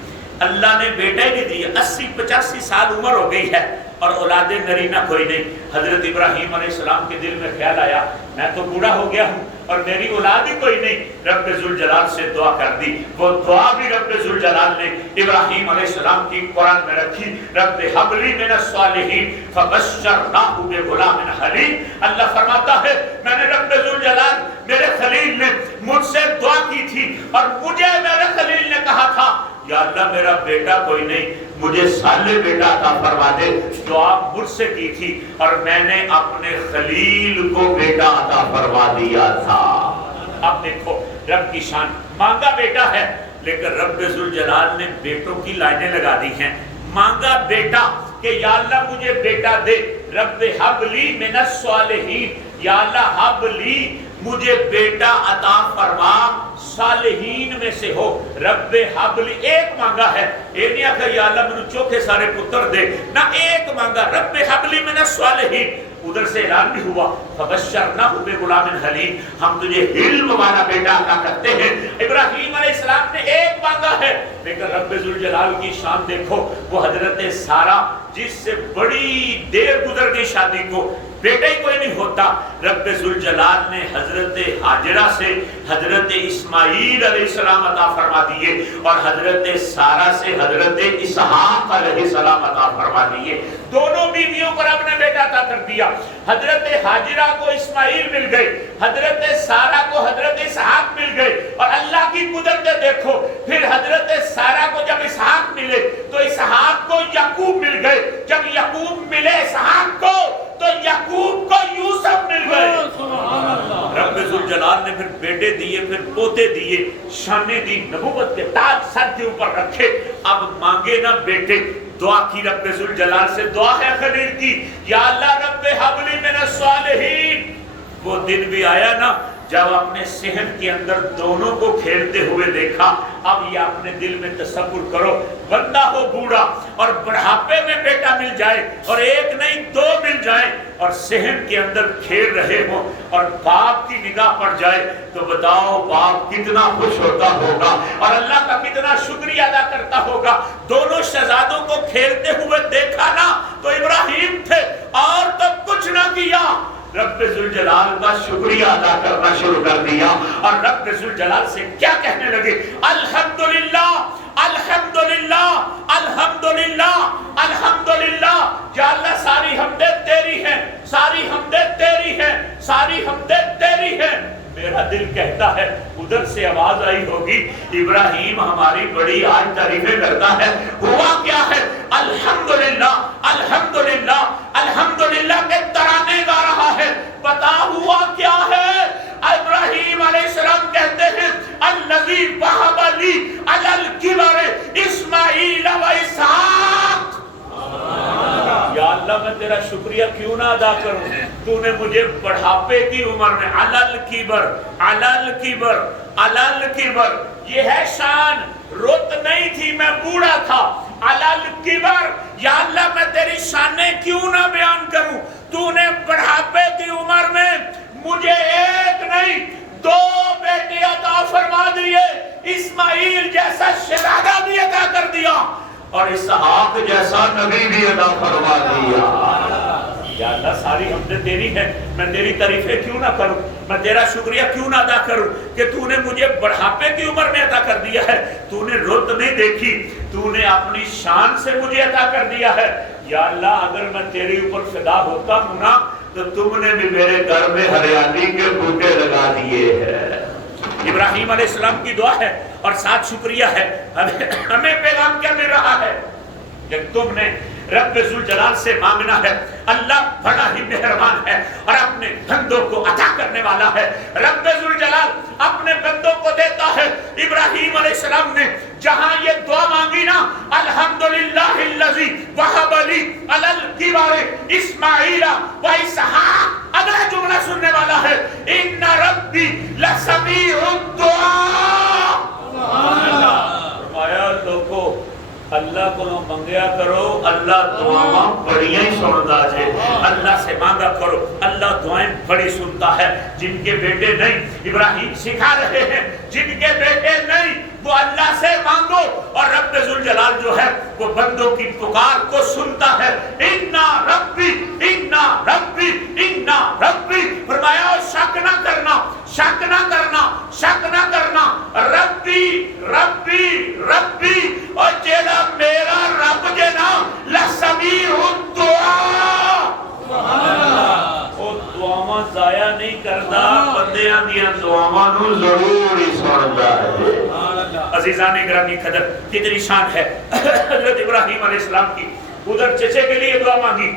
اللہ نے بیٹا ہی نہیں دیا، 80-85 سال عمر ہو گئی ہے اور اولاد نرینہ کوئی نہیں۔ حضرت ابراہیم علیہ السلام کے دل میں خیال آیا میں تو بوڑھا ہو گیا ہوں اور میری اولاد ہی کوئی نہیں، رب ذوالجلال سے دعا کر دی۔ وہ دعا بھی رب ذوالجلال نے ابراہیم علیہ السلام کی قرآن میں رکھی، رب ہب لی من الصالحین فبشرناہ بغلام حلیم۔ اللہ فرماتا ہے میں نے رب ذوالجلال میرے خلیل نے مجھ سے دعا کی تھی اور مجھے میرے خلیل نے کہا تھا یا اللہ میرا بیٹا کوئی نہیں، مجھے صالح بیٹا عطا فرما دے۔ دعا مجھ سے کی تھی اور میں نے اپنے خلیل کو بیٹا عطا فرما دیا تھا۔ اب دیکھو رب کی شان، مانگا بیٹا ہے لیکن رب ذوالجلال نے بیٹوں کی لائنیں لگا دی ہیں۔ مانگا بیٹا کہ یا اللہ مجھے بیٹا دے، رب حب لی من الصالحین، یا اللہ حب لی مجھے بیٹا عطا فرما صالحین میں سے ہو. رب حب لی ایک مانگا ہے, اے نہیں آکھا یا اللہ مجھے چوکھے سارے پتر دے, نہ ایک مانگا رب حب لی من الصالحین. ادھر سے اعلان بھی ہوا فبشرناہ بغلام حلیم, ہم تجھے حلم والا بیٹا عطا کرتے ہیں. ابراہیم علیہ السلام نے ایک مانگا ہے, لیکن رب ذوالجلال کی شان دیکھو, وہ حضرت سارہ جس سے بڑی دیر گزر گئی شادی کو, بیٹا ہی کوئی نہیں ہوتا, رب ذوالجلال نے حضرت ہاجرہ سے حضرت اسماعیل علیہ السلام عطا فرما دیے, اور حضرت سارہ سے حضرت اسحاق علیہ السلام عطا فرما دیے. دونوں بیویوں کو رب نے بیٹا عطا کر دیا. حضرت ہاجرہ کو اسماعیل مل گئے, حضرت سارہ کو حضرت اسحاق مل گئے, اور اللہ کی قدرت دیکھو, پھر حضرت سارہ کو جب اسحاق ملے تو اسحاق کو یعقوب مل گئے, جب یعقوب ملے اسحاق کو تو یعقوب کو یوسف مل گئے. رب ذوالجلال نے پھر بیٹے دیے, پھر پوتے دیے, شانیں دی, نبوت کے تاج سر کے اوپر رکھے. اب مانگے نہ بیٹے, دعا کی رب ذوالجلال سے, دعا ہے خلیل کی, یا اللہ رب حب لی من الصالحین. وہ دن بھی آیا نا جب اپنے صحن کے اندر دونوں کو کھیلتے ہوئے دیکھا. اب یہ اپنے دل میں تصور کرو, بندہ ہو بوڑھا اور بڑھاپے میں بیٹا مل جائے, اور ایک نہیں دو مل جائیں, اور صحن کے اندر کھیل رہے ہوں, اور باپ کی نگاہ پڑ جائے, تو بتاؤ باپ کتنا خوش ہوتا ہوگا اور اللہ کا کتنا شکریہ ادا کرتا ہوگا. دونوں شہزادوں کو کھیلتے ہوئے دیکھا نا تو ابراہیم تھے اور تب کچھ نہ کیا, رب ذوالجلال کا شکریہ ادا کرنا شروع کر دیا, اور رب ذوالجلال سے کیا کہنے لگے, الحمدللہ الحمدللہ الحمدللہ الحمدللہ. یا اللہ ساری حمدیں تیری ہیں, ساری حمدیں تیری ہیں, ساری حمدیں تیری ہیں. میرا دل کہتا ہے, ادھر سے آواز آئی ہوگی, ابراہیم ہماری بڑی آج تعریفیں کرتا ہے, ہوا کیا ہے, الحمدللہ الحمدللہ الحمدللہ کے ترانے گا رہا ہے. پتا ہوا کیا ہے, ابراہیم علیہ السلام کہتے ہیں الذی وہب لی علی الکبر اسماعیل و اسحاق. یا اللہ میں تیرا شکریہ کیوں نہ ادا کروں, تو نے مجھے بڑھاپے کی عمر میں, علی الکبر علی الکبر علی الکبر, یہ ہے شان, رت نہیں تھی میں بوڑھا تھا, علی الکبر. یا اللہ میں تیری شانیں کیوں نہ بیان کروں, تو نے بڑھاپے کی عمر میں مجھے ایک نہیں دو بیٹے عطا فرما دیے, اسماعیل جیسا شہزادہ بھی عطا کر دیا, اور اسحاق جیسا نبی بھی عطا فرما دیا. یا اللہ ساری حمدیں تیری ہیں, میں تیری تعریفیں کیوں نہ کروں, میں تیرا شکریہ کیوں نہ ادا کروں کہ تو نے مجھے بڑھاپے کی عمر میں عطا کر دیا ہے, تو نے رت نہیں دیکھی, تو نے اپنی شان سے مجھے عطا کر دیا ہے. یا اللہ اگر میں تیرے اوپر فدا ہوتا ہوں نا تو تم نے بھی میرے گھر میں ہریالی کے بوٹے لگا دیے ہیں. ابراہیم علیہ السلام کی دعا ہے اور ساتھ شکریہ ہے. ہمیں پیغام کیا مل رہا ہے کہ تم نے رب ذوالجلال سے مانگنا ہے. اللہ بڑا ہی مہربان ہے اور اپنے بندوں کو عطا کرنے والا ہے. رب ذوالجلال اپنے بندوں کو دیتا ہے. ابراہیم علیہ السلام نے جہاں یہ دعا مانگی نا, الحمدللہ الذی وہب لی علی الکبر اسماعیل و اسحاق, اگلا جملہ سننے والا ہے, ان ربی لسمیع الدعاء. فرمایا لوگو اللہ کو منگیا کرو, اللہ دعاواں بڑیاں ہی سنتا ہے. اللہ سے مانگا کرو, اللہ دعائیں بڑی سنتا ہے. جن کے بیٹے نہیں, ابراہیم سکھا رہے ہیں, جن کے بیٹے نہیں وہ اللہ سے مانگو, اور رب ذوالجلال جو ہے وہ بندوں کی پکار کو سنتا ہے. اِنَّا رَبِّي اِنَّا رَبِّي اِنَّا رَبِّي. فرمایا شک نہ کرنا, شک نہ کرنا, شک نہ کرنا, ربی ربی ربی, اور جیڑا میرا رب جنا لسمیع الدعاء. وہ دعاواں ضائع نہیں کرتا, بندیاں دیاں دعاواں نو ضرور ہی سنتا ہے. عزیزان گرامی قدر, کتنی شان ہے حضرت ابراہیم علیہ السلام کی. ادھر چچے کے لیے دعا مانگی,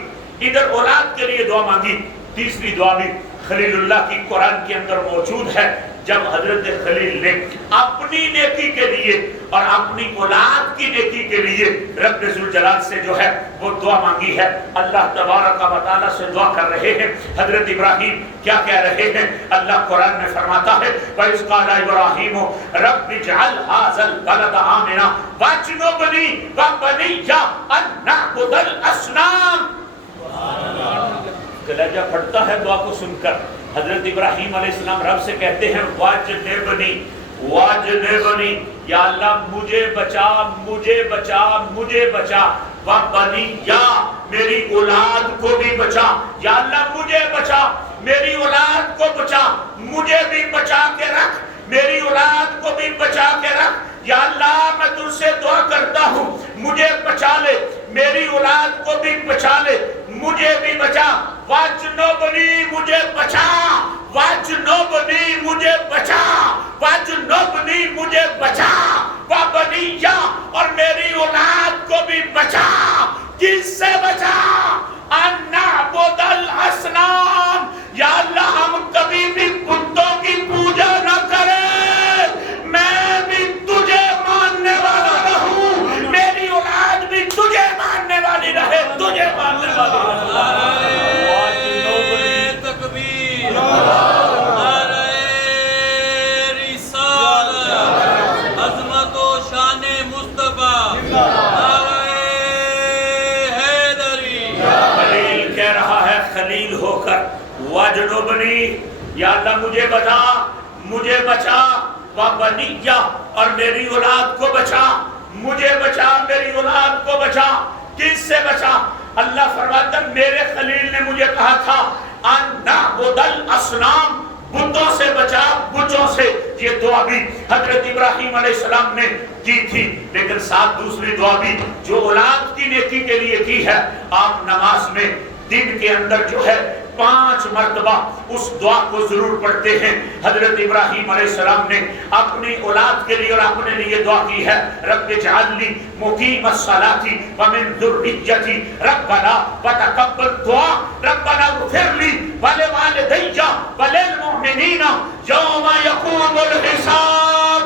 ادھر اولاد کے لیے دعا مانگی, تیسری دعا بھی خلیل اللہ کی قرآن کے اندر موجود ہے. جب حضرت خلیل نے اپنی نیکی کے لیے اور اپنی اولاد کی نیکی کے لیے رب ذوالجلال سے جو ہے وہ دعا مانگی ہے, اللہ تبارک و تعالیٰ سے دعا کر رہے ہیں. حضرت ابراہیم کیا کہہ رہے ہیں؟ اللہ قرآن میں فرماتا ہے وَإِذْ قَالَ إِبْرَاهِيمُ رَبِّ اجْعَلْ هَٰذَا الْبَلَدَ آمِنًا وَاجْنُبْنِي وَبَنِيَّ أَن نَّعْبُدَ الْأَصْنَامَ. کلیجہ پھٹتا ہے دعا کو سن کر. حضرت ابراہیم علیہ السلام رب سے کہتے ہیں واجنبنی واجنبنی, یا اللہ مجھے بچا مجھے بچا مجھے بچا, وبنیا میری اولاد کو بھی بچا, یا اللہ مجھے بچا میری اولاد کو بچا, مجھے بھی بچا کے رکھ, میری اولاد کو بھی بچا کے رکھ. یا اللہ میں تجھ سے دعا کرتا ہوں مجھے بچا لے, میری اولاد کو بھی بچا لے, مجھے بھی بچا. واجنبنی مجھے بچا, واجنبنی مجھے بچا, واجنبنی مجھے بچا, وبنیا اور میری اولاد کو بھی بچا. کس سے بچا؟ ان نعبد الاصنام, یا اللہ ہم کبھی بھی بتوں کی پوجا نہ کریں, میں بھی تجھے ماننے والا رہوں, میری اولاد بھی تجھے ماننے والی رہے, تجھے ماننے والی رہے. خلیل ہو کر واجنبنی, یا اللہ مجھے بچا مجھے بچا, وبنیا اور میری اولاد کو بچا, مجھے بچا میری اولاد کو بچا. کس سے بچا؟ اللہ فرماتا میرے خلیل نے مجھے کہا تھا ان نعبد الاصنام, بتوں سے بچا, بتوں سے. یہ دعا بھی حضرت ابراہیم علیہ السلام نے کی تھی, لیکن ساتھ دوسری دعا بھی جو اولاد کی نیکی کے لیے کی ہے. آپ نماز میں دن کے اندر جو ہے 5 مرتبہ اس دعا کو ضرور پڑھتے ہیں. حضرت ابراہیم علیہ السلام نے اپنی اولاد کے لیے اور اپنے لیے دعا کی ہے رب اجعلنی مقیم الصلاۃ ومن ذریتی ربنا وتقبل دعا ربنا اغفر لی ولوالدی وللمؤمنین یوم یقوم الحساب.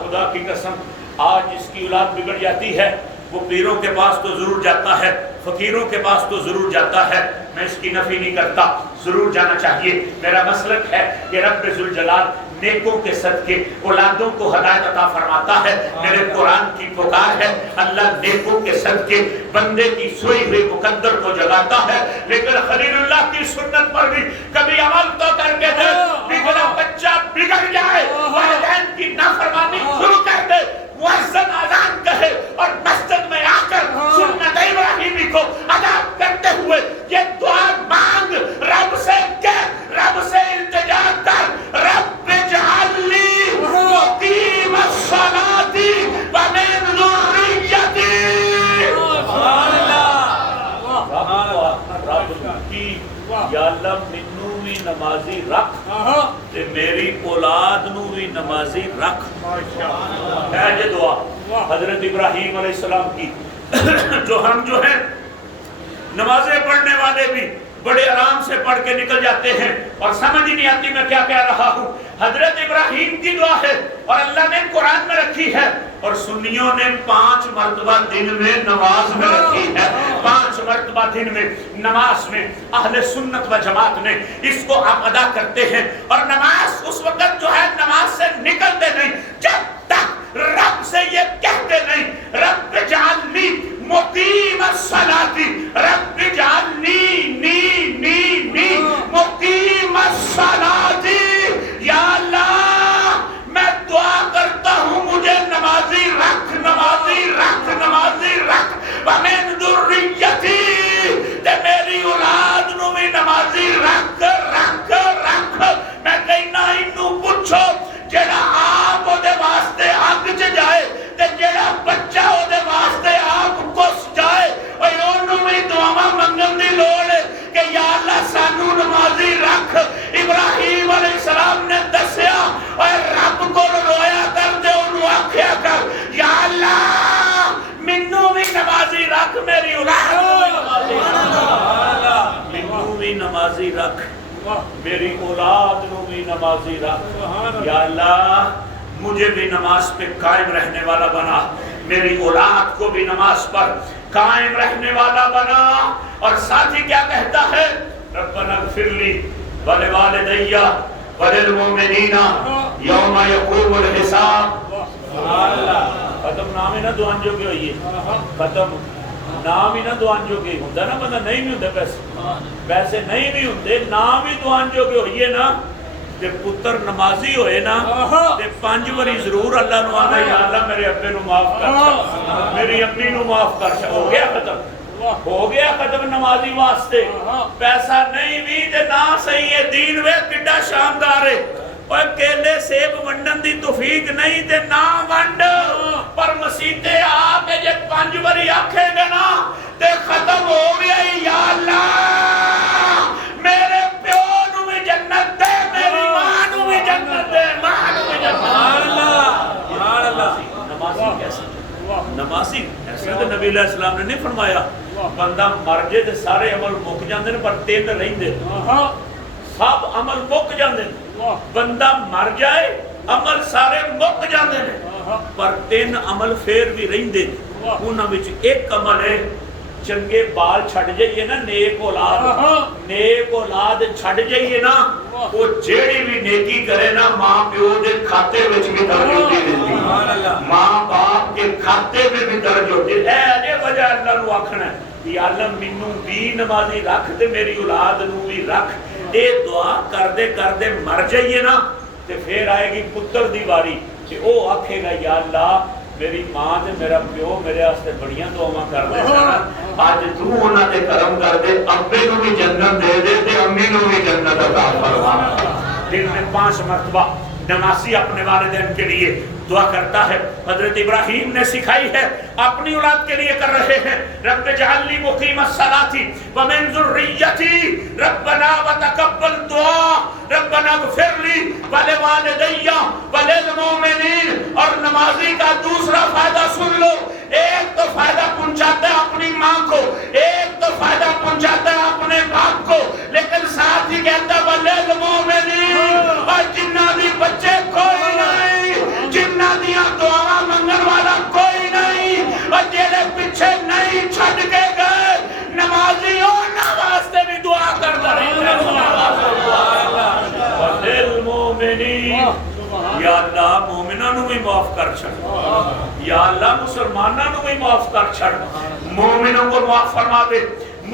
خدا کی قسم آج اس کی اولاد بگڑ جاتی ہے, وہ پیروں کے پاس تو ضرور جاتا ہے, فقیروں کے پاس تو ضرور جاتا ہے, میں اس کی نفی نہیں کرتا, ضرور جانا چاہیے. میرا مسلک ہے کہ رب ذوالجلال نیکوں کے صدقے اولادوں کو ہدایت عطا فرماتا ہے. میرے قرآن کی پکار ہے اللہ نیکوں کے صدقے بندے کی سوئی ہوئی مقدر کو جگاتا ہے. لیکن خلیل اللہ کی سنت پر بھی کبھی عمل تو کر کے دے, بگڑا بچہ بگڑ جائے, والدین کی نافرمانی شروع کر دے, مؤذن اذان کہے اور مسجد میں آ کر سنت ابراہیمی کو ادا کرتے ہوئے یہ دعا مانگ, رب سے کہہ, رب سے التجا کر, رب اجعلنی مقیم الصلاۃ ومن ذریتی. یا اللہ مینوں بھی نمازی رکھ تے میری اولاد نو بھی نمازی رکھ. ہے یہ دعا حضرت ابراہیم علیہ السلام کی, جو ہم جو ہیں نمازیں پڑھنے والے بھی بڑے آرام سے پڑھ کے نکل جاتے ہیں اور سمجھ ہی نہیں آتی میں کیا کہہ رہا ہوں. حضرت ابراہیم کی دعا ہے اور اللہ نے قرآن میں رکھی ہے, اور سنیوں نے 5 مرتبہ دن میں نماز میں رکھی ہے. 5 مرتبہ دن میں نماز میں اہل سنت و جماعت نے اس کو آپ ادا کرتے ہیں. اور نماز اس وقت جو ہے نماز سے نکلتے نہیں جب تک رب سے یہ کہتے نہیں رب اجعلنی مقیم الصلاۃ, رب اجعلنی مقیم الصلاۃ. یا اللہ میں دعا کرتا ہوں مجھے نمازی رکھ, نمازی رکھ, نمازی رکھ, ومن ذریتی تے میری اولاد نو بھی نمازی رکھ رکھ رکھ. میں کہیں اولاد نو بھی نمازی رکھ، یا اللہ مجھے بھی نماز پہ قائم رہنے والا بنا، میری اولاد کو بھی نماز پر قائم رہنے والا بنا۔ اور ساتھ ہی کیا کہتا ہے؟ ربنا اغفر لی ولوالدی وللمؤمنین یوم یقوم الحساب۔ ختم نام ہی نہ دعان جو کہ ہوئی ہے، ختم نام ہی نہ دعان جو کہ ہوتا نا، بندہ نہیں بھی ہوتا پیسے نہیں بھی ہوتے، نام ہی دعان جو کہ ہوئی ہے نا، تے پتر نمازی ہوئے نا تے 5 واری ضرور اللہ نو آنا، یا اللہ میرے ابے نو معاف کر، میری امی نو معاف کر۔ ہو گیا ختم، ہو گیا ختم نمازی واسطے۔ پیسہ نہیں بھی تے نہ صحیح ہے، دین وے کڈا شاندار ہے۔ اور کیلے سیب ونڈن دی توفیق نہیں تے نہ ونڈ، پر مسیتے آ کے جے 5 واری آکھے گا نا تے ختم ہو گیا۔ یا اللہ میرے پیو نو بھی جنت دے، میری ماں نو بھی جنت دے، ماں نو بھی جنت دے۔ نمازی کیسے؟ نمازی ایسے تو نبی علیہ السلام نے نہیں فرمایا بندہ مر جائے تے سارے عمل مک جاندے نے پر 3 رہندے، سب عمل مک جاندے نے۔ بندہ مر جائے عمل سارے مک جاندے نے پر 3 عمل پھر بھی رہندے، انہاں وچ ایک عمل ہے چنگے بال چھڑ جائیے نا، نیک اولاد، نیک اولاد چھڑ جائیے نا، وہ جیڑی بھی نیکی کرے نا ماں پیو دے کھاتے وچ بھی درج ہوتی دیتی، ماں باپ کے کھاتے میں بھی درج ہوتی۔ اے اجے وجہ اللہ نو آکھنا ہے کہ اللہ مینوں بھی نمازی رکھ تے میری اولاد نو بھی رکھ۔ اے دعا کردے مر جائیے نا تے پھر آئے گی پتر دی واری کہ او آکھے گا یا اللہ میری ماں تے میرا پیو میرے واسطے بڑیاں دعاواں کردے سن، اج تو انہاں تے کرم کر دے، ابے نو بھی جنت دے دے تے امی نو بھی جنت عطا فرما۔ دن میں 5 مرتبہ نمازی اپنے والدین کے لیے دعا کرتا ہے۔ حضرت ابراہیم نے سکھائی ہے، اپنی اولاد کے لیے کر رہے ہیں، رب اجعلنی مقیم الصلاۃ ومن ذریتی ربنا وتقبل دعا ربنا اغفر لی ولوالدی وللمؤمنین۔ اور نمازی کا دوسرا فائدہ سن لو، ایک تو فائدہ پہنچاتا ہے اپنی ماں کو، ایک تو فائدہ پہنچاتا ہے اپنے باپ کو، لیکن ساتھ ہی کہتا ہے وللمؤمنین، اور جنہ بھی بچے کوئی نہیں، جنہ دیا دعا منگن والا کوئی نہیں، اور جیلے پیچھے نہیں چھڑ کے گئے نمازیوں واسطے بھی دعا کرتا رہی وللمؤمنین۔ یا اللہ مومنوں نو بھی معاف کر چھڑ، یا اللہ مسلمانوں نو بھی معاف کر چھڑ، مومنوں کو معاف فرما دے،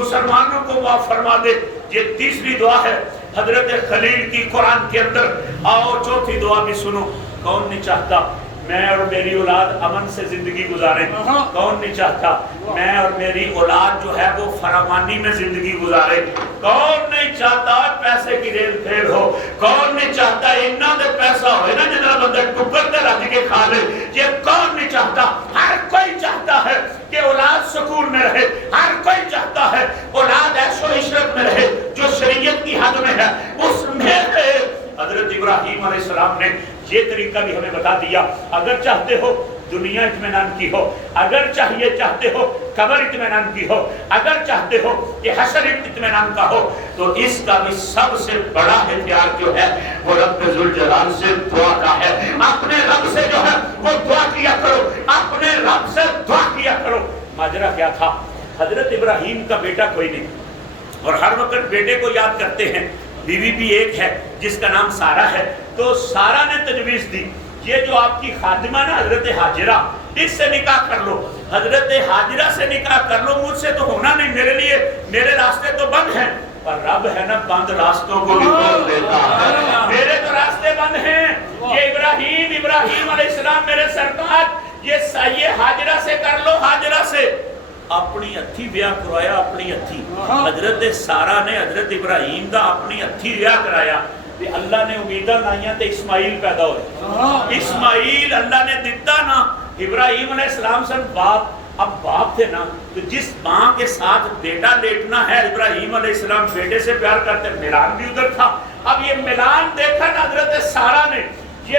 مسلمانوں کو معاف فرما دے۔ یہ تیسری دعا ہے حضرت خلیل کی قرآن کے اندر۔ آؤ چوتھی دعا بھی سنو۔ کون نہیں چاہتا میں اور میری اولاد امن سے زندگی گزارے؟ کون نہیں چاہتا میں اور میری اولاد جو ہے وہ فراوانی میں زندگی گزارے؟ کون نہیں چاہتا پیسے کی ریل پھیل ہو؟ کون نہیں چاہتا اتنا دے پیسہ ہوئے نا جتنا بندہ ٹکر تے رکھ کے کھا لے؟ یہ کون نہیں چاہتا؟ ہر کوئی چاہتا ہے کہ اولاد سکون میں رہے، ہر کوئی چاہتا ہے اولاد عیش و عشرت میں رہے، جو شریعت کی حد میں ہے اس میں رہے۔ حضرت ابراہیم علیہ السلام نے یہ طریقہ بھی ہمیں بتا دیا، اگر چاہتے ہو دنیا اطمینان کی ہو، اگر چاہتے ہو قبر اطمینان کی ہو، اگر چاہتے ہو کہ حشر اطمینان کا ہو، تو اس کا بھی سب سے بڑا ہتھیار جو ہے وہ رب ذوالجلال سے دعا کا ہے۔ اپنے رب سے جو ہے وہ دعا کیا کرو، اپنے رب سے دعا کیا کرو۔ ماجرا کیا تھا؟ حضرت ابراہیم کا بیٹا کوئی نہیں، اور ہر وقت بیٹے کو یاد کرتے ہیں، بیوی بھی ایک ہے جس کا نام سارہ ہے۔ تو سارہ نے تجویز دی یہ جو آپ کی خادمہ نا حضرت حاجرہ، اس سے نکاح کر لو، حضرت حاجرہ سے نکاح کر لو، مجھ سے تو ہونا نہیں، میرے لیے میرے راستے تو بند ہیں، پر رب ہے نا بند راستوں کو بھی کھول دیتا ہے، میرے تو راستے بند ہیں۔ یہ ابراہیم علیہ السلام میرے سرتاج، یہ حاجرہ سے کر لو، حاجرہ سے اپنی ہتھی بیاہ کروایا، اپنی ہتھی حضرت سارہ نے حضرت ابراہیم دا اپنی ہتھی بیاہ کرایا۔ اللہ نے امیدہ لائیاں تے اسماعیل پیدا ہوئے، اسماعیل اللہ نے دیتا نا۔ ابراہیم علیہ السلام سے باپ، اب باپ تھے نا، تو جس ماں کے ساتھ بیٹا لیٹنا ہے، ابراہیم علیہ السلام بیٹے سے پیار کرتے، ملان بھی ادھر تھا۔ اب یہ ملان دیکھا نا حضرت سارہ نے، یہ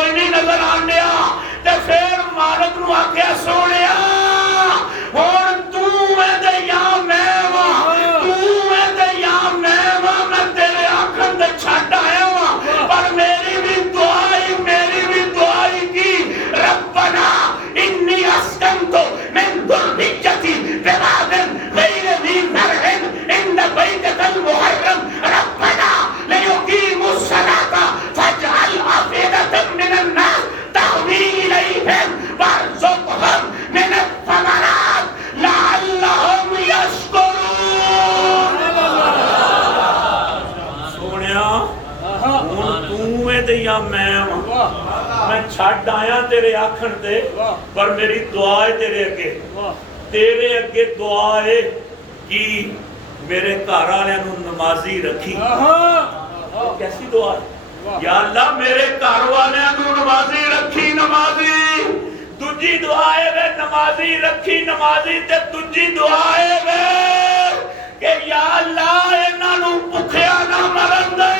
کوئی نہیں نظر آن دیا تے پھر مالک نو آکھیا سونیا ہن تو میں تے یا میں وا تو میں تے یا میں وا میں تیرے آکھن تے چھڈ آیا وا پر میری بھی دعائی کی ربنا انی اسکنت من ذریتی بواد غیر ذی زرع عند بیتک المحرم ربنا لیقیموا الصلاة فاجعل أفئدة من الناس تهوی الیہم وارزقهم من الثمرات لعلهم یشکرون. سونیا ہن تو میں تے یا میں چھڈ آیا تیرے آکھن تے پر میری دعا ہے تیرے اگے دعا ہے کہ میرے گھر والے نو نمازی رکھی. کیسی دعا ہے؟ یا اللہ میرے گھر والے نو نمازی رکھی. نمازی دوجی دعا ہے وے نمازی رکھی نمازی تے دوجی دعا ہے وے کہ یا اللہ انہاں نو بھکھیا نہ مرن دے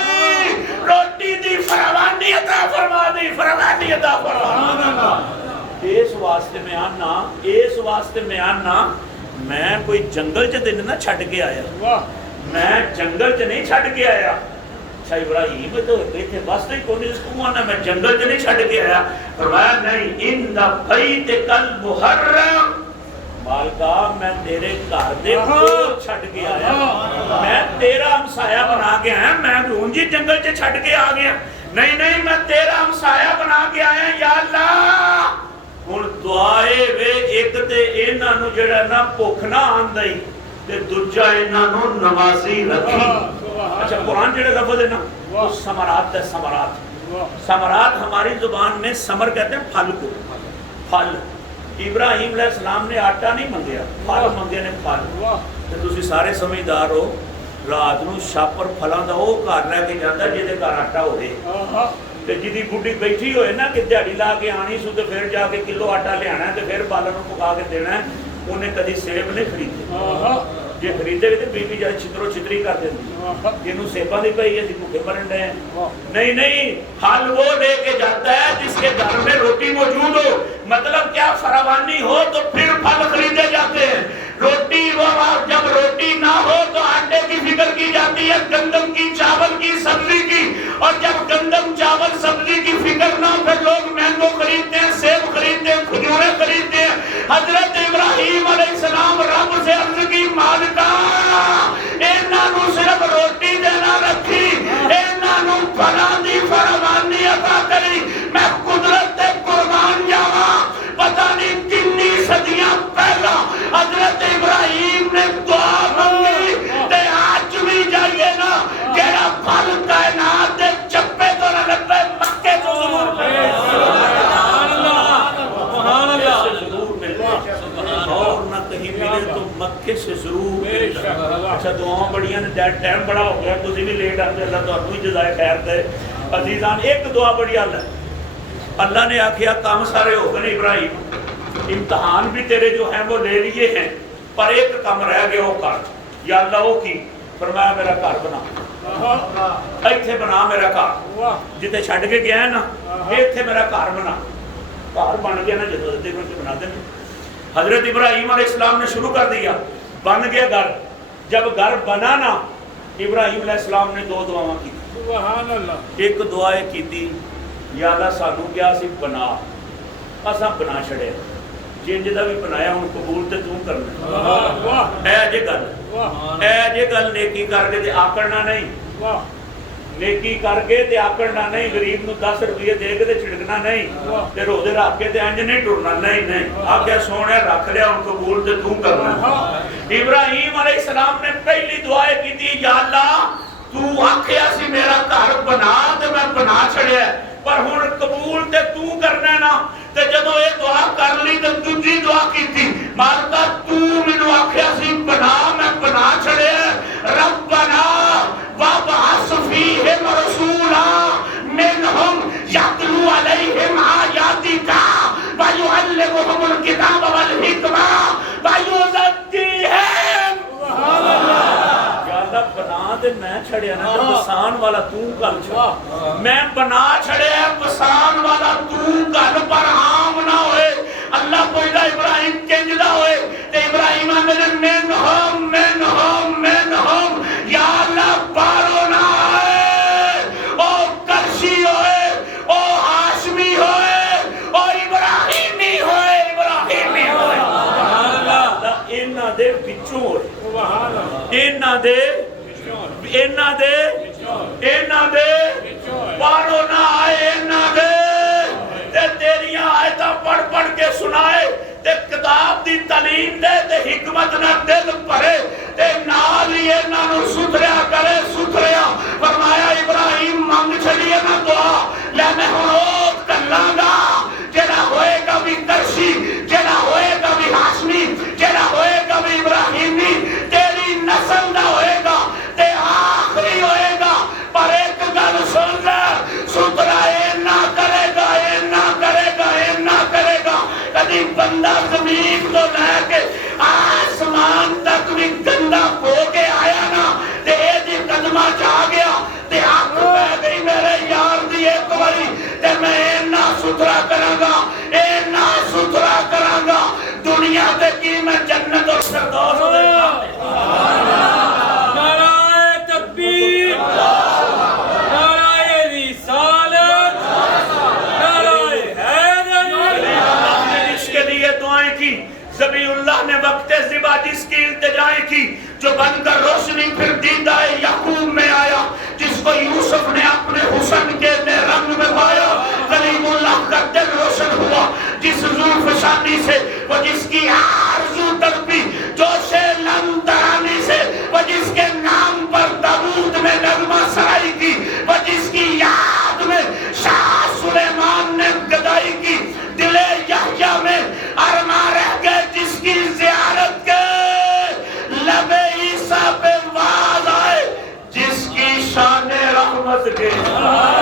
روٹی دی فراوانی عطا فرما دی فراوانی عطا فرما. اس واسطے میں آنا میں کوئی جنگل چ دن نہ چھڈ کے آیا میں جنگل چ نہیں چھڈ کے آیا. اچھا ابراہیم تو ایتھے بس تے کوئی نہیں کو آنا میں جنگل چ نہیں چھڈ کے آیا. فرمایا نہیں ان بیتک المحرم مالکا میں تیرے گھر دے کول چھڈ کے آیا میں تیرا ہمسایہ بنا کے آیا میں اونجی جنگل چ چھڈ کے آ گیا نہیں میں تیرا ہمسایہ بنا کے آیا. یا اللہ ہن دعائے وے ایک تے انہاں نو جڑا نا بھوک نہ آندی تے دوجا انہاں نو نمازی رکھی. اچھا قرآن جڑے لفظ ہے نا وہ ثمرات ہے ثمرات ہماری زبان میں ثمر کہتے ہیں پھل کو. پھل ابراہیم علیہ السلام نے آٹا نہیں منگیا پھل منگے نے پھل. تے تسی سارے سمجھدار ہو رات نو شاپر پھلاں دا او گھر لے کے جاندا جہدے گھر آٹا ہوئے تے جدی بڈھی بیٹھی ہوئے نا کہ دیہڑی لا کے آنی سو تے پھر جا کے کلو آٹا لیانا ہے تے پھر بالن نو پکا کے دینا ہے. انہیں کدی سیب نہیں خریدے جے خریدے بھی تے بیوی جائے چھترو چھتری کر دیندی جنوں سیباں دی پئی ہے جی بھوکے مرن رہے ہیں. نہیں پھل وہ لے کے جاتا ہے جس کے گھر میں روٹی موجود ہو. مطلب کیا فراوانی ہو تو پھر پھل خریدے جاتے ہیں. روٹی وہ جب روٹی نہ ہو تو آٹے کی فکر کی جاتی ہے گندم کی چاول کی سبزی کی اور جب گندم چاول سبزی کی فکر نہ پھر لوگ مینگو خریدتے ہیں سیب خریدتے ہیں کھجوریں خریدتے ہیں. حضرت ابراہیم علیہ السلام رب سے عرض کی مالکا انہاں نو صرف روٹی دینا رکھی انہاں نو پھلاں دی فراوانی عطا کری. میں قدرت تے قربان جاواں پتہ نہیں کتنی صدیاں پہلا حضرت ابراہیم نے دعا مانگی تے آج بھی جائیے نا جڑا پھل کائنات دے چپے تو نہ لگے مکے تو ضرور ملے. اور نہ کہیں ملے تو مکے سے ضرور. اچھا دعاؤں بڑیاں نے ٹائم بڑا ہو گیا تسی بھی لیٹ آتے اللہ تانوں ہی جزائے خیر دے. عزیزان ایک دعا بڑی حل ہے. اللہ نے آکھیا کام سارے ہو گئے ابراہیم امتحان بھی تیرے جو ہیں وہ لے لیے ہیں پر ایک کام رہ گیا وہ کر. یا اللہ وہ کی فرمایا میرا گھر بنا ایتھے بنا میرا گھر جتے چھڈ کے گیا ہے نا ایتھے میرا گھر بنا. گھر بن گیا نا جدو دیکھو کہ بنا دیں. حضرت ابراہیم علیہ السلام نے شروع کر دیا بن گیا گھر. جب گھر بنا نا ابراہیم علیہ السلام نے دو دعاواں کی. سبحان اللہ. ایک دعا کی تھی یا اللہ سانو کیا سی بنا اساں بنا چھڑے جنج دا بھی بنایا ہن قبول تے تو کرنا. اے جے گل نیکی کر کے تے آکڑنا نہیں نیکی کر کے تے آکڑنا نہیں غریب نو 10 روپے دے کے تے چھڑکنا نہیں تے روزے رکھ کے تے انج نہیں ٹرنا نہیں. آکھیا سونے رکھ لیا ہن قبول تے تو کرنا. ابراہیم علیہ السلام نے پہلی دعا کی تھی یا اللہ تو آکھیا سی میرا گھر بنا تے میں بنا چھڑیا پر ہن قبول تے تو کرنا نا. تے جدوں اے دعا کر لی تے دوجی دعا کیتی مالکا تو مینوں آکھیا سی بنا میں بنا چھڑیا ربنا وابعث فیہم رسولا منہم یتلو علیہم آیاتک ویعلمہم الکتاب والحکمہ ویزکیہم. یا اللہ بنا دے میں چھڑیا نا تے بسان والا تو گل چھڑ میں بنا چھڑیا بسان والا تو گل پر عام نہ ہوئے اللہ کوئی دا ابراہیم کنجدہ ہوئے تے ابراہیم آمدن منہم یا اللہ بارو نہ آئے او کرشی ہوئے او ہاشمی ہوئے او ابراہیمی ہوئے اینا دے بچوں ہوئے اینا دے بارو نہ آئے اینا دے تے تیریاں آیتاں پڑھ پڑھ کے سنائے تے کتاب دی تعلیم دے تے حکمت نہ دل بھرے تے نال ہی انہاں نوں ستھریا کرے ستھریا فرمایا ابراہیم منگ چھڑیے نہ دعا لے میں ہن او کلاں گا جڑا ہوئے گا بھی کرشی جڑا ہوئے گا بھی ہاشمی جڑا ہوئے گا بھی ابراہیمی تیری نسل دا ہوئے گا تے آخری ہوئے گا پر ایک گل سن لے ستھرا اینا کرے گا اینا کرے گا اینا کرے گا کبھی بندہ زمین تو لے کے آسمان تک بھی گندہ ہو کے آیا نا تے اے جی قدمہ جا گیا تے آنکھ پہ گئی میرے یار دی ایک باری تے میں اینا ستھرا کراں گا اینا ستھرا کراں گا دنیا تے کی میں جنت اور فردوس دے نعرہ تکبیر نعرہ رسالت نعرہ حیدری اللہ نے اس کے لیے دعائیں کی ذبی اللہ نے وقت زبا جس کی التجائیں کی جو بن کر روشنی پھر دیدہ یعقوب میں آیا جس کو یوسف نے اپنے حسن کے رنگ میں پایا کلیم اللہ کا دل روشن ہوا جس زلف شانی سے وہ جس کی آرزو تڑپی جوش لم ترانی سے وہ جس کے نام پر تابوت میں نغمہ سرائی کی